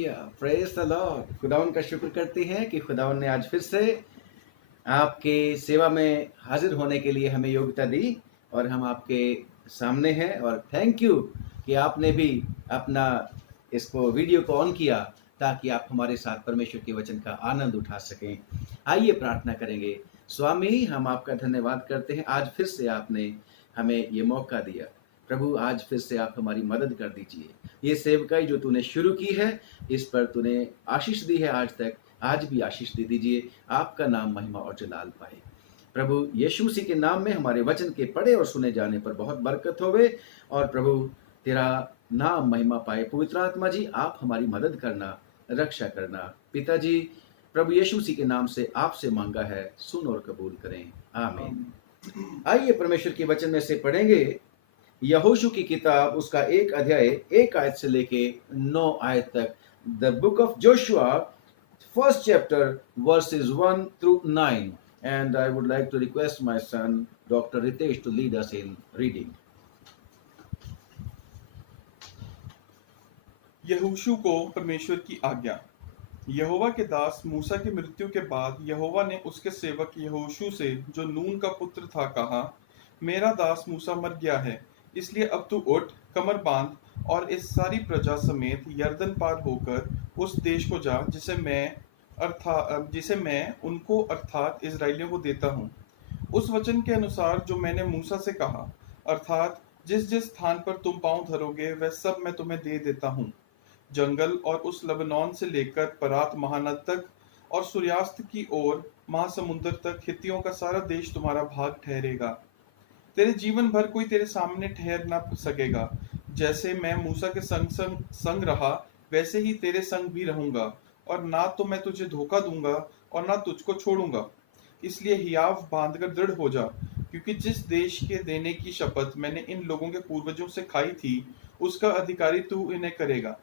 Hallelujah, praise the Lord. खुदावन का शुक्र करते हैं कि खुदावन ने आज फिर से आपके सेवा में हाजिर होने के लिए हमें योग्यता दी और हम आपके सामने हैं। और थैंक यू कि आपने भी अपना इसको वीडियो को ऑन किया ताकि आप हमारे साथ परमेश्वर के वचन का आनंद उठा सकें। आइए प्रार्थना करेंगे। स्वामी, हम आपका धन्यवाद करते हैं, आज फिर से आपने हमें ये मौका दिया। प्रभु, आज फिर से आप हमारी मदद कर दीजिए। ये सेवकाई जो तूने शुरू की है, इस पर तूने आशीष दी है आज तक, आज भी आशीष दे दीजिए। आपका नाम महिमा और जलाल पाए। प्रभु यीशु मसीह के नाम में हमारे वचन के पढ़े और सुने जाने पर बहुत बरकत होवे और प्रभु तेरा नाम महिमा पाए। पवित्र आत्मा जी, आप हमारी मदद करना, रक्षा करना। पिताजी, प्रभु यीशु मसीह के नाम से आपसे मांगा है, सुन और कबूल करें, आमीन। आइए परमेश्वर के वचन में से पढ़ेंगे यहोशू की किताब, उसका 1 अध्याय 1 आयत से लेके 9 आयत तक। The book of Joshua, first chapter, versus 1 through 9, and I would like to request my son Dr. Ritesh to lead us in reading. यहोशू को परमेश्वर की आज्ञा। यहोवा के दास मूसा की मृत्यु के बाद यहोवा ने उसके सेवक यहोशू से, जो नून का पुत्र था, कहा, मेरा दास मूसा मर गया है, इसलिए अब तू उठ, कमर बांध और इस सारी प्रजा समेत यरदन पार होकर उस देश को जा जिसे मैं उनको अर्थात इजराइलियों को देता हूँ, उस वचन के अनुसार जो मैंने मूसा से कहा, अर्थात जिस जिस स्थान पर तुम पांव धरोगे वह सब मैं तुम्हें दे देता हूँ। जंगल और उस लबनान से लेकर परात महानद तक और सूर्यास्त की ओर महासमुद्र तक हित्तियों का सारा देश तुम्हारा भाग ठहरेगा। तेरे जीवन भर कोई तेरे सामने ठहर न सकेगा। जैसे मैं मूसा के संग रहा, वैसे ही तेरे संग भी रहूंगा, और ना तो मैं तुझे धोखा दूंगा और ना तुझको छोड़ूंगा। इसलिए हियाव बांधकर दृढ़ हो जा, क्योंकि जिस देश के देने की शपथ मैंने इन लोगों के पूर्वजों से खाई थी, उसका अधिकारी तू इन्हें करेगा।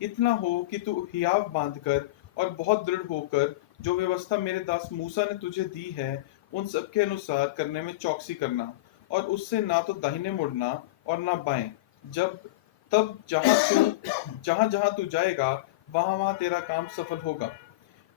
इतना हो कि तू हियाव बांधकर और बहुत दृढ़ होकर जो व्यवस्था मेरे दास मूसा ने तुझे दी है, उन सब के अनुसार करने में चौकसी करना, और उससे ना तो दाहिने मुड़ना और ना बाएं। तब जहां जहां तू जाएगा, वहां वहां तेरा काम सफल होगा।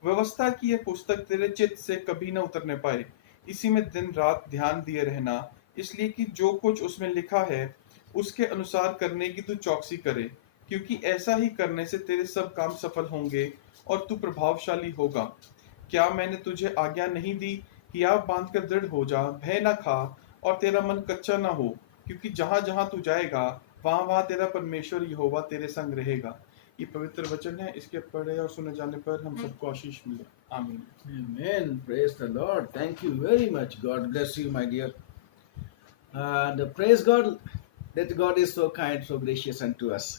व्यवस्था की यह पुस्तक तेरे चित्त से कभी न उतरने पाए। इसी में दिन रात ध्यान दिए रहना, इसलिए कि जो कुछ उसमें लिखा है उसके अनुसार करने की तू चौकसी करे, क्योंकि ऐसा ही करने से तेरे सब काम सफल होंगे और तू प्रभावशाली होगा। क्या मैंने तुझे आज्ञा नहीं दी? हियाव बांधकर दृढ़ हो जा, भय न खा और तेरा मन कच्चा न हो, क्योंकि जहां जहां तू जाएगा, वहां वहां तेरा परमेश्वर यहोवा तेरे संग रहेगा। ये पवित्र वचन है, इसके पढ़े और सुने जाने पर हम सबको आशीष मिले, आमीन। Amen. Praise the Lord. Thank you very much. God bless you, my dear. And praise God that God is so kind, so gracious unto us.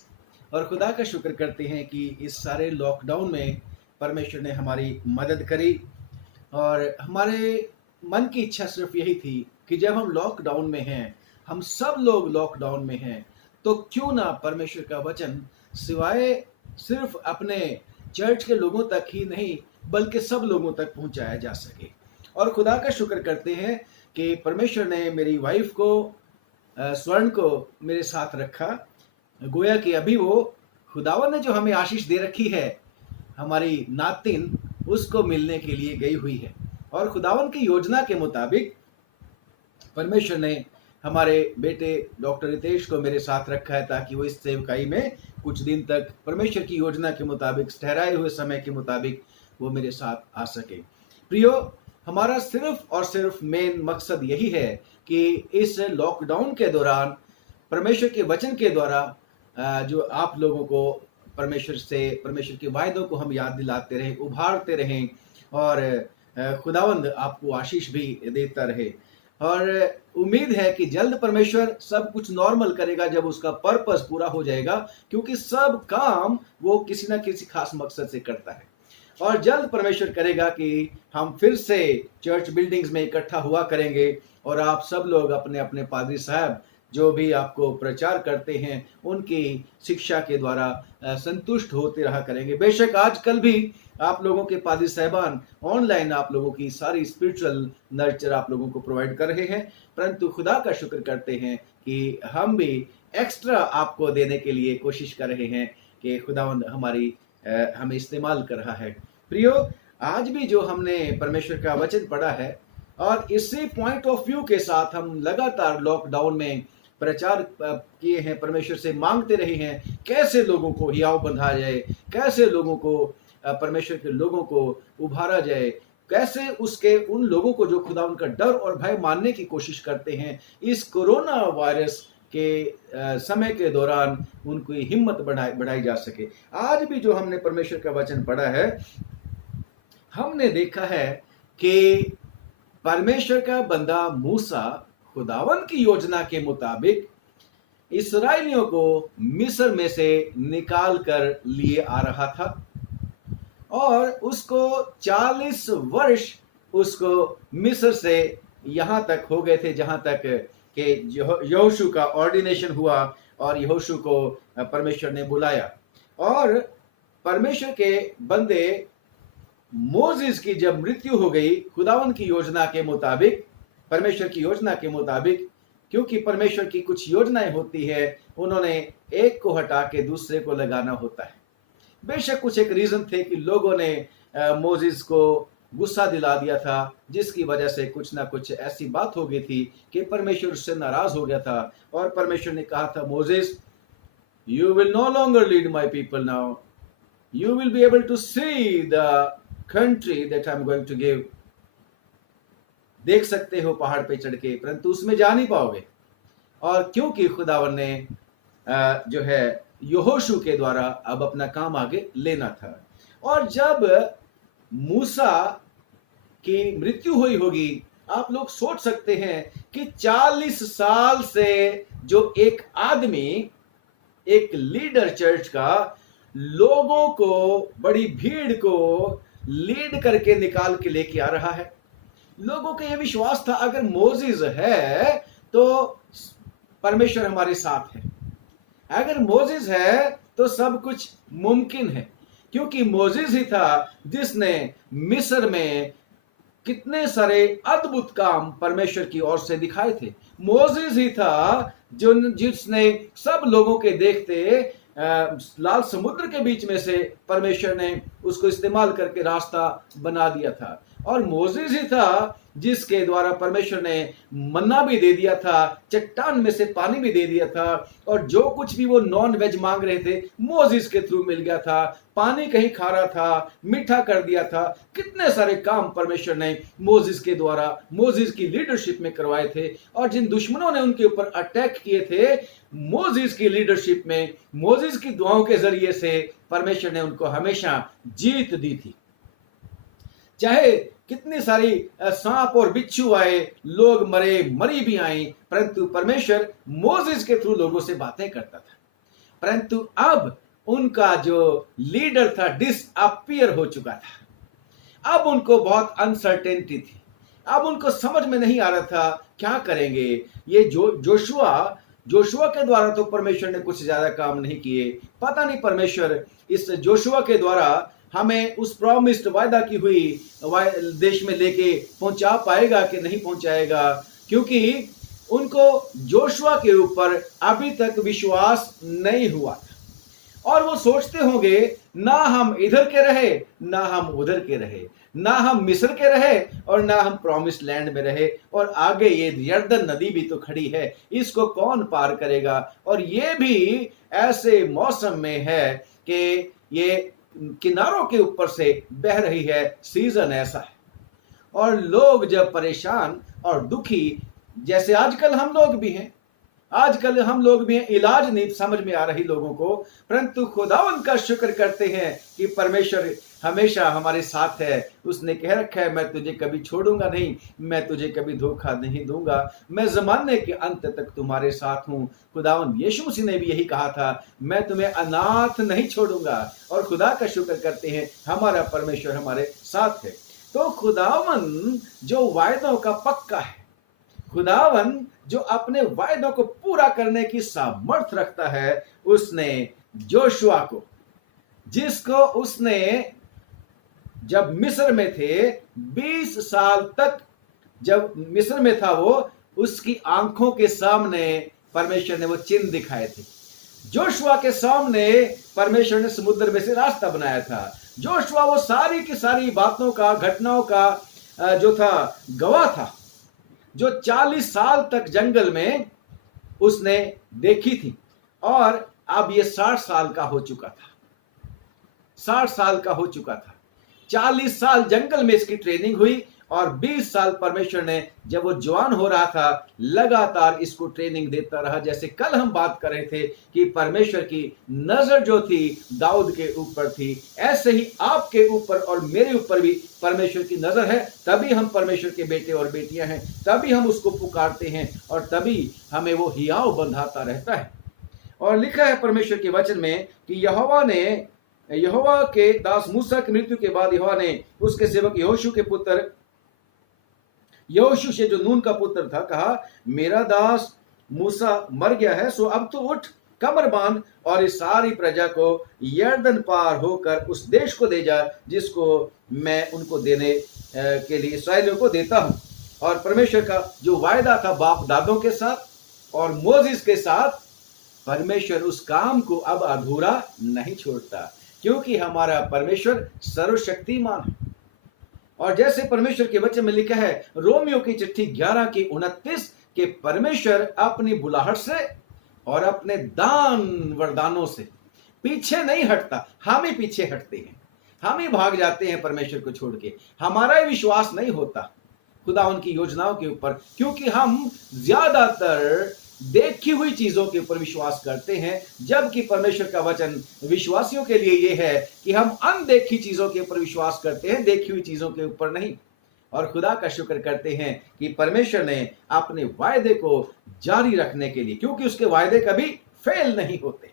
और खुदा का शुक्र करते हैं कि इस सारे लॉकडाउन में परमेश्वर ने हमारी मदद करी। और हमारे मन की इच्छा सिर्फ यही थी कि जब हम लॉकडाउन में हैं, हम सब लोग लॉकडाउन में हैं, तो क्यों ना परमेश्वर का वचन सिवाय सिर्फ अपने चर्च के लोगों तक ही नहीं, बल्कि सब लोगों तक पहुंचाया जा सके। और खुदा का शुक्र करते हैं कि परमेश्वर ने मेरी वाइफ को, स्वर्ण को मेरे साथ रखा। गोया कि अभी वो खुदावन ने जो हमें आशीष दे रखी है, हमारी नातिन, उसको मिलने के लिए गई हुई है। और खुदावन की योजना के मुताबिक परमेश्वर ने हमारे बेटे डॉक्टर रितेश को मेरे साथ रखा है, ताकि वो इस सेवकाई में कुछ दिन तक परमेश्वर की योजना के मुताबिक, ठहराए हुए समय के मुताबिक वो मेरे साथ आ सके। प्रियो, हमारा सिर्फ और सिर्फ मेन मकसद यही है कि इस लॉकडाउन के दौरान परमेश्वर के वचन के द्वारा जो आप लोगों को परमेश्वर के वायदों को हम याद दिलाते रहें, उभारते रहें, और खुदावंद आपको आशीष भी देता रहे। और उम्मीद है कि जल्द परमेश्वर सब कुछ नॉर्मल करेगा, जब उसका पर्पस पूरा हो जाएगा, क्योंकि सब काम वो किसी ना किसी खास मकसद से करता है। और जल्द परमेश्वर करेगा कि हम फिर से चर्च बिल्डिंग्स में इकट्ठा हुआ करेंगे, और आप सब लोग अपने अपने पादरी साहब जो भी आपको प्रचार करते हैं, उनकी शिक्षा के द्वारा संतुष्ट होते रहा करेंगे। बेशक आजकल भी आप लोगों के पादरी साहबान ऑनलाइन आप लोगों की सारी स्पिरिचुअल नर्चर आप लोगों को प्रोवाइड कर रहे हैं, परंतु खुदा का शुक्र करते हैं कि हम भी एक्स्ट्रा आपको देने के लिए कोशिश कर रहे हैं कि खुदावंद हमारी हमें इस्तेमाल कर रहा है। प्रियो, आज भी जो हमने परमेश्वर का वचन पढ़ा है और इसी पॉइंट ऑफ व्यू के साथ हम लगातार लॉकडाउन में प्रचार किए हैं, परमेश्वर से मांगते रहे हैं कैसे लोगों को हियाव बंधा जाए, कैसे लोगों को परमेश्वर के लोगों को उभारा जाए, कैसे उसके उन लोगों को जो खुदा उनका डर और भय मानने की कोशिश करते हैं इस कोरोना वायरस के समय के दौरान उनकी हिम्मत बढ़ाई जा सके। आज भी जो हमने परमेश्वर का वचन पढ़ा है, हमने देखा है कि परमेश्वर का बंदा मूसा खुदावन की योजना के मुताबिक इस्राएलियों को मिस्र में से निकाल कर लिए आ रहा था और उसको 40 वर्ष उसको मिस्र से यहां तक हो गए थे जहां तक कि यहोशू का ऑर्डिनेशन हुआ और यहोशू को परमेश्वर ने बुलाया। और परमेश्वर के बंदे मोजिस की जब मृत्यु हो गई खुदावन की योजना के मुताबिक, परमेश्वर की योजना के मुताबिक, क्योंकि परमेश्वर की कुछ योजनाएं होती है, उन्होंने एक को हटा के दूसरे को लगाना होता है। बेशक कुछ एक रीजन थे कि लोगों ने मोजिस को गुस्सा दिला दिया था, जिसकी वजह से कुछ ना कुछ ऐसी बात हो गई थी कि परमेश्वर उससे नाराज हो गया था और परमेश्वर ने कहा था, Moses, you will no longer lead my people, now you will be able to see the country that I am going to give. देख सकते हो पहाड़ पे चढ़ के, परंतु उसमें जा नहीं पाओगे। और क्योंकि खुदावन ने जो है यहोशू के द्वारा अब अपना काम आगे लेना था। और जब मूसा की मृत्यु हुई होगी, आप लोग सोच सकते हैं कि 40 साल से जो एक आदमी, एक लीडर चर्च का, लोगों को, बड़ी भीड़ को लीड करके निकाल के लेके आ रहा है। लोगों का यह विश्वास था अगर मोजिस है तो परमेश्वर हमारे साथ है, अगर मोजिस है तो सब कुछ मुमकिन है, क्योंकि मोजिस ही था जिसने मिस्र में कितने सारे अद्भुत काम परमेश्वर की ओर से दिखाए थे। मोजिस ही था जिसने सब लोगों के देखते लाल समुद्र के बीच में से परमेश्वर ने उसको इस्तेमाल करके रास्ता बना दिया था। और मोजिस ही था जिसके द्वारा परमेश्वर ने मन्ना भी दे दिया था, चट्टान में से पानी भी दे दिया था, और जो कुछ भी वो नॉन वेज मांग रहे थे मोजिस के थ्रू मिल गया था। पानी कहीं खारा था, मीठा कर दिया था। कितने सारे काम परमेश्वर ने मोजिस के द्वारा, मोजिस की लीडरशिप में करवाए थे। और जिन दुश्मनों ने उनके ऊपर अटैक किए थे, मोजिस की लीडरशिप में, मोजिस की दुआओं के जरिए से परमेश्वर ने उनको हमेशा जीत दी थी। चाहे कितनी सारी सांप और बिच्छू आए, लोग मरे, मरी भी आई, परंतु परमेश्वर मोजिस के थ्रू लोगों से बातें करता था। परंतु अब उनका जो लीडर था डिसअपियर हो चुका था। अब उनको बहुत अनसर्टेनिटी थी। अब उनको समझ में नहीं आ रहा था क्या करेंगे। ये जोशुआ के द्वारा तो परमेश्वर ने कुछ ज्यादा काम नहीं किए। पता नहीं परमेश्वर इस जोशुआ के द्वारा हमें उस प्रॉमिस्ड वायदा की हुई देश में लेके पहुंचा पाएगा कि नहीं पहुंचाएगा, क्योंकि उनको जोशुआ के ऊपर अभी तक विश्वास नहीं हुआ था। और वो सोचते होंगे, ना हम इधर के रहे, ना हम उधर के रहे, ना हम मिस्र के रहे और ना हम प्रॉमिस्ड लैंड में रहे, और आगे ये यर्दन नदी भी तो खड़ी है, इसको कौन पार करेगा। और ये भी ऐसे मौसम में है कि ये किनारों के ऊपर से बह रही है, सीजन ऐसा है। और लोग जब परेशान और दुखी, जैसे आजकल हम लोग भी हैं, इलाज नहीं समझ में आ रही लोगों को, परंतु खुदावन का शुक्र करते हैं कि परमेश्वर हमेशा हमारे साथ है। उसने कह रखा है, मैं तुझे कभी छोड़ूंगा नहीं, मैं तुझे कभी धोखा नहीं दूंगा, मैं जमाने के अंत तक तुम्हारे साथ हूं। खुदावन यीशु मसीह ने भी यही कहा था, मैं तुम्हें अनाथ नहीं छोड़ूंगा। और खुदा का शुक्र करते हैं हमारा परमेश्वर हमारे साथ है। तो खुदावन जो वायदों का पक्का है, खुदावन जो अपने वायदों को पूरा करने की सामर्थ रखता है, उसने जोशुआ को, जिसको उसने जब मिस्र में थे 20 साल तक जब मिस्र में था, वो उसकी आंखों के सामने परमेश्वर ने वो चिन्ह दिखाए थे। जोशुआ के सामने परमेश्वर ने समुद्र में से रास्ता बनाया था। जोशुआ वो सारी की सारी बातों का, घटनाओं का जो था गवाह था, जो 40 साल तक जंगल में उसने देखी थी। और अब ये 60 साल का हो चुका था, 60 साल का हो चुका था। 40 साल जंगल में इसकी ट्रेनिंग हुई और 20 साल परमेश्वर ने, जब वो जवान हो रहा था, लगातार इसको ट्रेनिंग देता रहा। जैसे कल हम बात कर रहे थे कि परमेश्वर की नजर जो थी दाऊद के ऊपर थी, ऐसे ही आपके ऊपर और मेरे ऊपर भी परमेश्वर की नजर है। तभी हम परमेश्वर के बेटे और बेटियां हैं, तभी हम उसको पुकारते हैं और तभी हमें वो हियाव बंधाता रहता है। और लिखा है परमेश्वर के वचन में कि यहोवा के दास मूसा की मृत्यु के बाद यहोवा ने उसके सेवक यहोशू से, जो नून का पुत्र था, कहा, मेरा दास मूसा मर गया है, सो अब तो उठ, कमर बांध और इस सारी प्रजा को यरदन पार होकर उस देश को ले जा जिसको मैं उनको देने के लिए इस्राएलियों को देता हूं। और परमेश्वर का जो वायदा था बाप दादों के साथ और मोजिस के साथ, परमेश्वर उस काम को अब अधूरा नहीं छोड़ता, क्योंकि हमारा परमेश्वर सर्वशक्तिमान है। और जैसे परमेश्वर के वचन में लिखा है रोमियो की चिट्ठी 11 की 29 के परमेश्वर अपनी बुलाहट से और अपने दान वरदानों से पीछे नहीं हटता। हम ही पीछे हटते हैं, हम ही भाग जाते हैं परमेश्वर को छोड़ के। हमारा ही विश्वास नहीं होता खुदा उनकी योजनाओं के ऊपर, क्योंकि हम ज्यादातर देखी हुई चीजों के ऊपर विश्वास करते हैं, जबकि परमेश्वर का वचन विश्वासियों के लिए यह है कि हम अनदेखी चीजों के ऊपर विश्वास करते हैं, देखी हुई चीजों के ऊपर नहीं। और खुदा का शुक्र करते हैं कि परमेश्वर ने अपने वायदे को जारी रखने के लिए, क्योंकि उसके वायदे कभी फेल नहीं होते,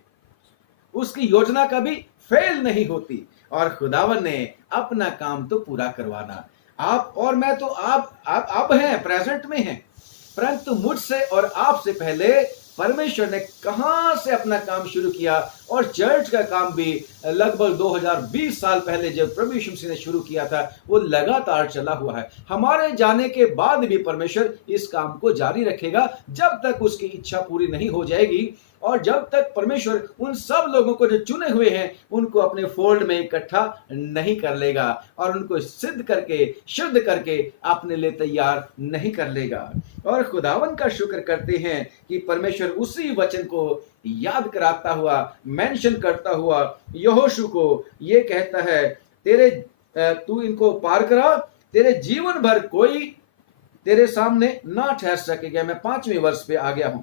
उसकी योजना कभी फेल नहीं होती। और खुदावन ने अपना काम तो पूरा करवाना। आप और मैं तो आप हैं, प्रेजेंट में हैं, परंतु मुझसे और आपसे पहले परमेश्वर ने कहां से अपना काम शुरू किया। और चर्च का काम भी लगभग 2020 साल पहले जब प्रभु यीशु मसीह ने शुरू किया था, वो लगातार चला हुआ है। हमारे जाने के बाद भी परमेश्वर इस काम को जारी रखेगा जब तक उसकी इच्छा पूरी नहीं हो जाएगी, और जब तक परमेश्वर उन सब लोगों को जो चुने हुए हैं उनको अपने फोल्ड में इकट्ठा नहीं कर लेगा और उनको सिद्ध करके, शुद्ध करके अपने लिए तैयार नहीं कर लेगा। और खुदावन का शुक्र करते हैं कि परमेश्वर उसी वचन को याद कराता हुआ, मेंशन करता हुआ यहोशू को ये कहता है, तू इनको पार करा, तेरे जीवन भर कोई तेरे सामने ना ठहर सकेगा। मैं 5वें वर्ष पे आ गया हूं।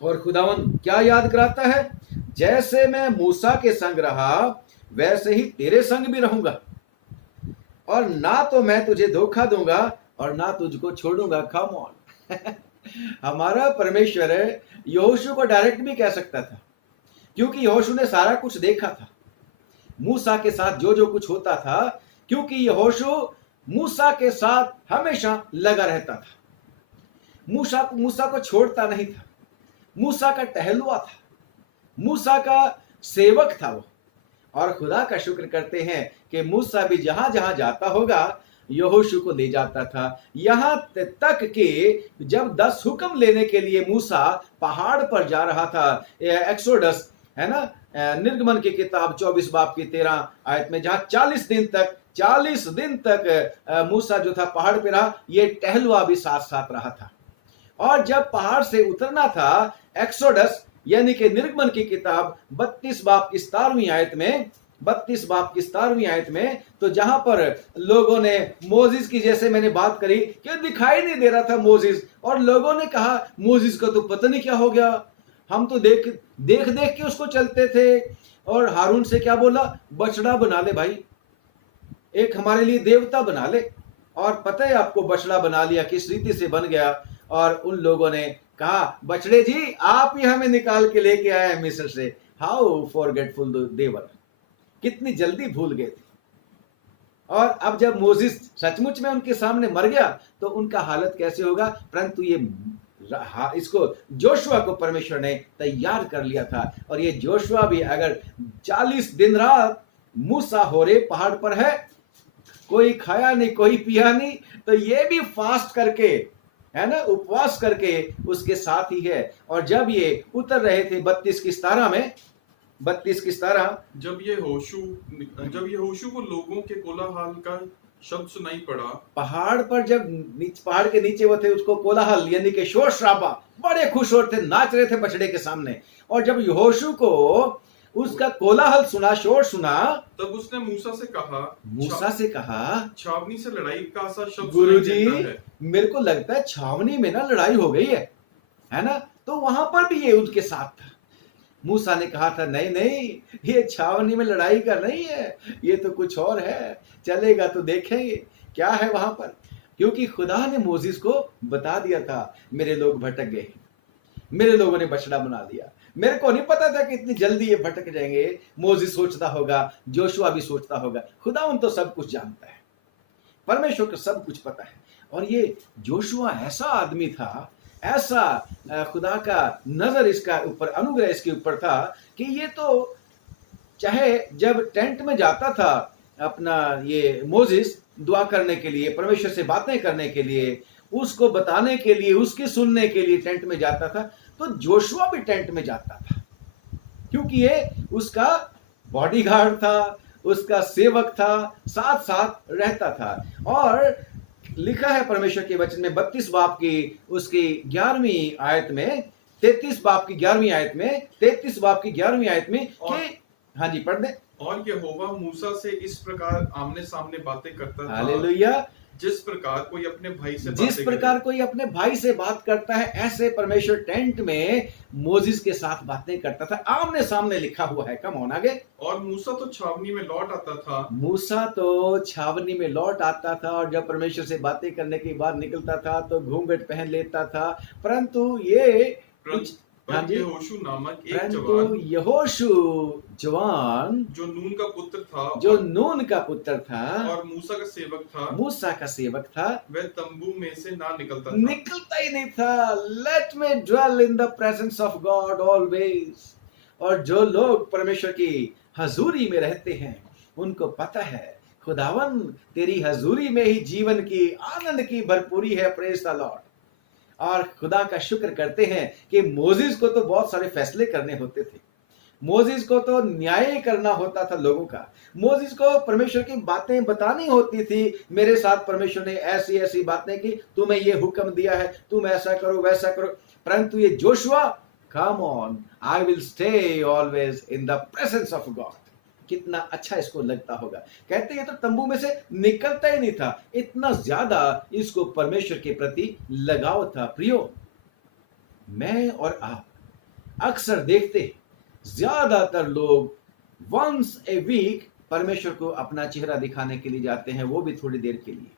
और खुदावन क्या याद कराता है, जैसे मैं मूसा के संग रहा वैसे ही तेरे संग भी रहूंगा, और ना तो मैं तुझे धोखा दूंगा और ना तुझको छोड़ूंगा। कम ऑन हमारा परमेश्वर यहोशू को डायरेक्ट भी कह सकता था, क्योंकि यहोशू ने सारा कुछ देखा था, मूसा के साथ जो जो कुछ होता था, क्योंकि यहोशू मूसा के साथ हमेशा लगा रहता था, मूसा को छोड़ता नहीं था, मूसा का टहलुआ था, मूसा का सेवक था वो। और खुदा का शुक्र करते हैं कि मूसा भी जहां जहां जाता होगा यहोशू को ले जाता था। यहां तक कि जब 10 हुक्म लेने के लिए मूसा पहाड़ पर जा रहा था, एक्सोडस है ना, निर्गमन की किताब 24 बाब की 13 आयत में, जहां 40 दिन तक मूसा जो था पहाड़ पे रहा, ये टहलुआ भी साथ साथ रहा था। और जब पहाड़ से उतरना था, एक्सोडस यानी कि निर्गमन की किताब 32 बाब की 17वीं आयत में, तो जहां पर लोगों ने मोजिस की, जैसे मैंने बात करी कि दिखाई नहीं दे रहा था मोजिस, और लोगों ने कहा मोजिस का तो पता नहीं क्या हो गया, हम तो देख के उसको चलते थे। और हारून से क्या बोला, बछड़ा बना ले भाई, एक हमारे लिए देवता बना ले। और पता है आपको बछड़ा बना लिया, किस रीति से बन गया। और उन लोगों ने कहा, बछड़े जी आप ही हमें निकाल के लेके आए हैं मिस्र से। हाउ फॉरगेटफुल दे वर, कितनी जल्दी भूल गए थे। और अब जब मोजिस सचमुच में उनके सामने मर गया तो उनका हालत कैसे होगा। परंतु इसको जोशुआ को परमेश्वर ने तैयार कर लिया था। और ये जोशुआ भी अगर 40 दिन रात मूसा होरे पहाड़ पर है, कोई खाया नहीं, कोई पिया नहीं, तो ये भी फास्ट करके, है ना, उपवास करके उसके साथ ही है। और जब ये उतर रहे थे 32 की 17 में, 32 की 17, जब यहोशू को लोगों के कोलाहल का शब्द सुनाई पड़ा, पहाड़ पर जब पहाड़ के नीचे वो थे, उसको कोलाहल यानी कि शोर शराबा, बड़े खुश हो रहे थे, नाच रहे थे बछड़े के सामने। और जब यहोशू को उसका कोलाहल सुना, शोर सुना, तब उसने मूसा से कहा, मूसा से कहा, छावनी से लड़ाई का सा शब्द गुरुजी सुनाई देता है। मेरे को लगता है छावनी में ना लड़ाई हो गई है ना। तो वहां पर भी ये उनके साथ था। मूसा ने कहा था, नहीं नहीं, ये छावनी में लड़ाई का नहीं है, ये तो कुछ और है, चलेगा तो देखेंगे क्या है वहां पर। क्योंकि खुदा ने मोजिस को बता दिया था, मेरे लोग भटक गए, मेरे लोगों ने बछड़ा बना दिया। मेरे को नहीं पता था कि इतनी जल्दी ये भटक जाएंगे। मोजिस सोचता होगा, जोशुआ भी सोचता होगा, खुदा उन तो सब कुछ जानता है, परमेश्वर को सब कुछ पता है। और ये जोशुआ ऐसा आदमी था, ऐसा खुदा का नजर इसका ऊपर, अनुग्रह इसके ऊपर था कि ये तो चाहे जब टेंट में जाता था अपना ये मोजिस दुआ करने के लिए, परमेश्वर से बातें करने के लिए, उसको बताने के लिए, उसकी सुनने के लिए टेंट में जाता था, तो जोशुआ भी टेंट में जाता था, क्योंकि ये उसका बॉडीगार्ड था, उसका सेवक था, साथ साथ रहता था। और लिखा है परमेश्वर के वचन में 32 बाब की उसकी 11वीं आयत में, 33 बाब की 11वीं आयत में, 33 बाब की 11वीं आयत में कि, हाँ जी पढ़ दे। और यहोवा मूसा से इस प्रकार आमने सामने बातें करता था, हालेलुया, जिस प्रकार कोई अपने भाई से जिस प्रकार कोई अपने भाई से बात करता है, ऐसे परमेश्वर टेंट में मोजिस के साथ बातें करता था, आमने सामने लिखा हुआ है। कम होना आगे। और मूसा तो छावनी में लौट आता था, मूसा तो छावनी में लौट आता था, और जब परमेश्वर से बातें करने के बाद निकलता था तो घूंघट पहन लेता था। परंतु ये कुछ, हाँ जी, यहोशू नामक एक परंतु जवान, यहोशू जवान, जो नून का पुत्र था, जो नून का पुत्र था और मूसा का सेवक था, मूसा का सेवक था, वह तंबू में से ना निकलता था। निकलता ही नहीं था। Let me dwell in the presence of God always. और जो लोग परमेश्वर की हजूरी में रहते हैं, उनको पता है खुदावन तेरी हजूरी में ही जीवन की, आनंद की भरपूरी है। Praise the Lord. और खुदा का शुक्र करते हैं कि मोजिस को तो बहुत सारे फैसले करने होते थे, मोजिस को तो न्याय करना होता था लोगों का, मोजिस को परमेश्वर की बातें बतानी होती थी। मेरे साथ परमेश्वर ने ऐसी ऐसी बातें की, तुम्हें ये हुक्म दिया है, तुम ऐसा करो वैसा करो। परंतु ये Joshua, come on, I will stay always in the presence of God. कितना अच्छा इसको लगता होगा। कहते ये तो तंबू में से निकलता ही नहीं था, इतना ज्यादा इसको परमेश्वर के प्रति लगाव था। प्रियो, मैं और आप अक्सर देखते, ज्यादातर लोग वंस ए वीक परमेश्वर को अपना चेहरा दिखाने के लिए जाते हैं, वो भी थोड़ी देर के लिए।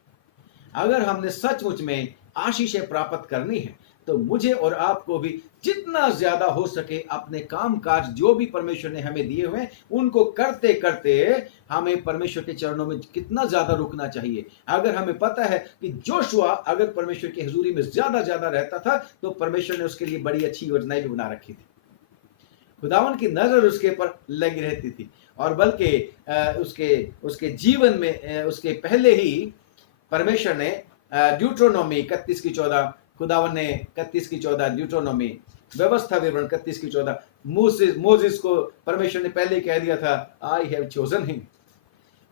अगर हमने सचमुच में आशीषें प्राप्त करनी है, तो मुझे और आपको भी जितना ज्यादा हो सके अपने काम काज जो भी परमेश्वर ने हमें दिए हुए, उनको करते करते हमें परमेश्वर के चरणों में कितना ज्यादा रुकना चाहिए। अगर हमें पता है कि जोशुआ अगर परमेश्वर की हजूरी में ज्यादा ज्यादा रहता था, तो परमेश्वर ने उसके लिए बड़ी अच्छी योजनाएं भी बना रखी थी, खुदावन की नजर उसके ऊपर लगी रहती थी। और बल्कि उसके जीवन में उसके पहले ही परमेश्वर ने ड्यूट्रोनोमी 31:14, खुदावन ने 31:14 ड्यूट्रोनोमी, व्यवस्था विवरण 31:14, मोजिस को परमेश्वर ने पहले कह दिया था, आई हैव चोजन हिम,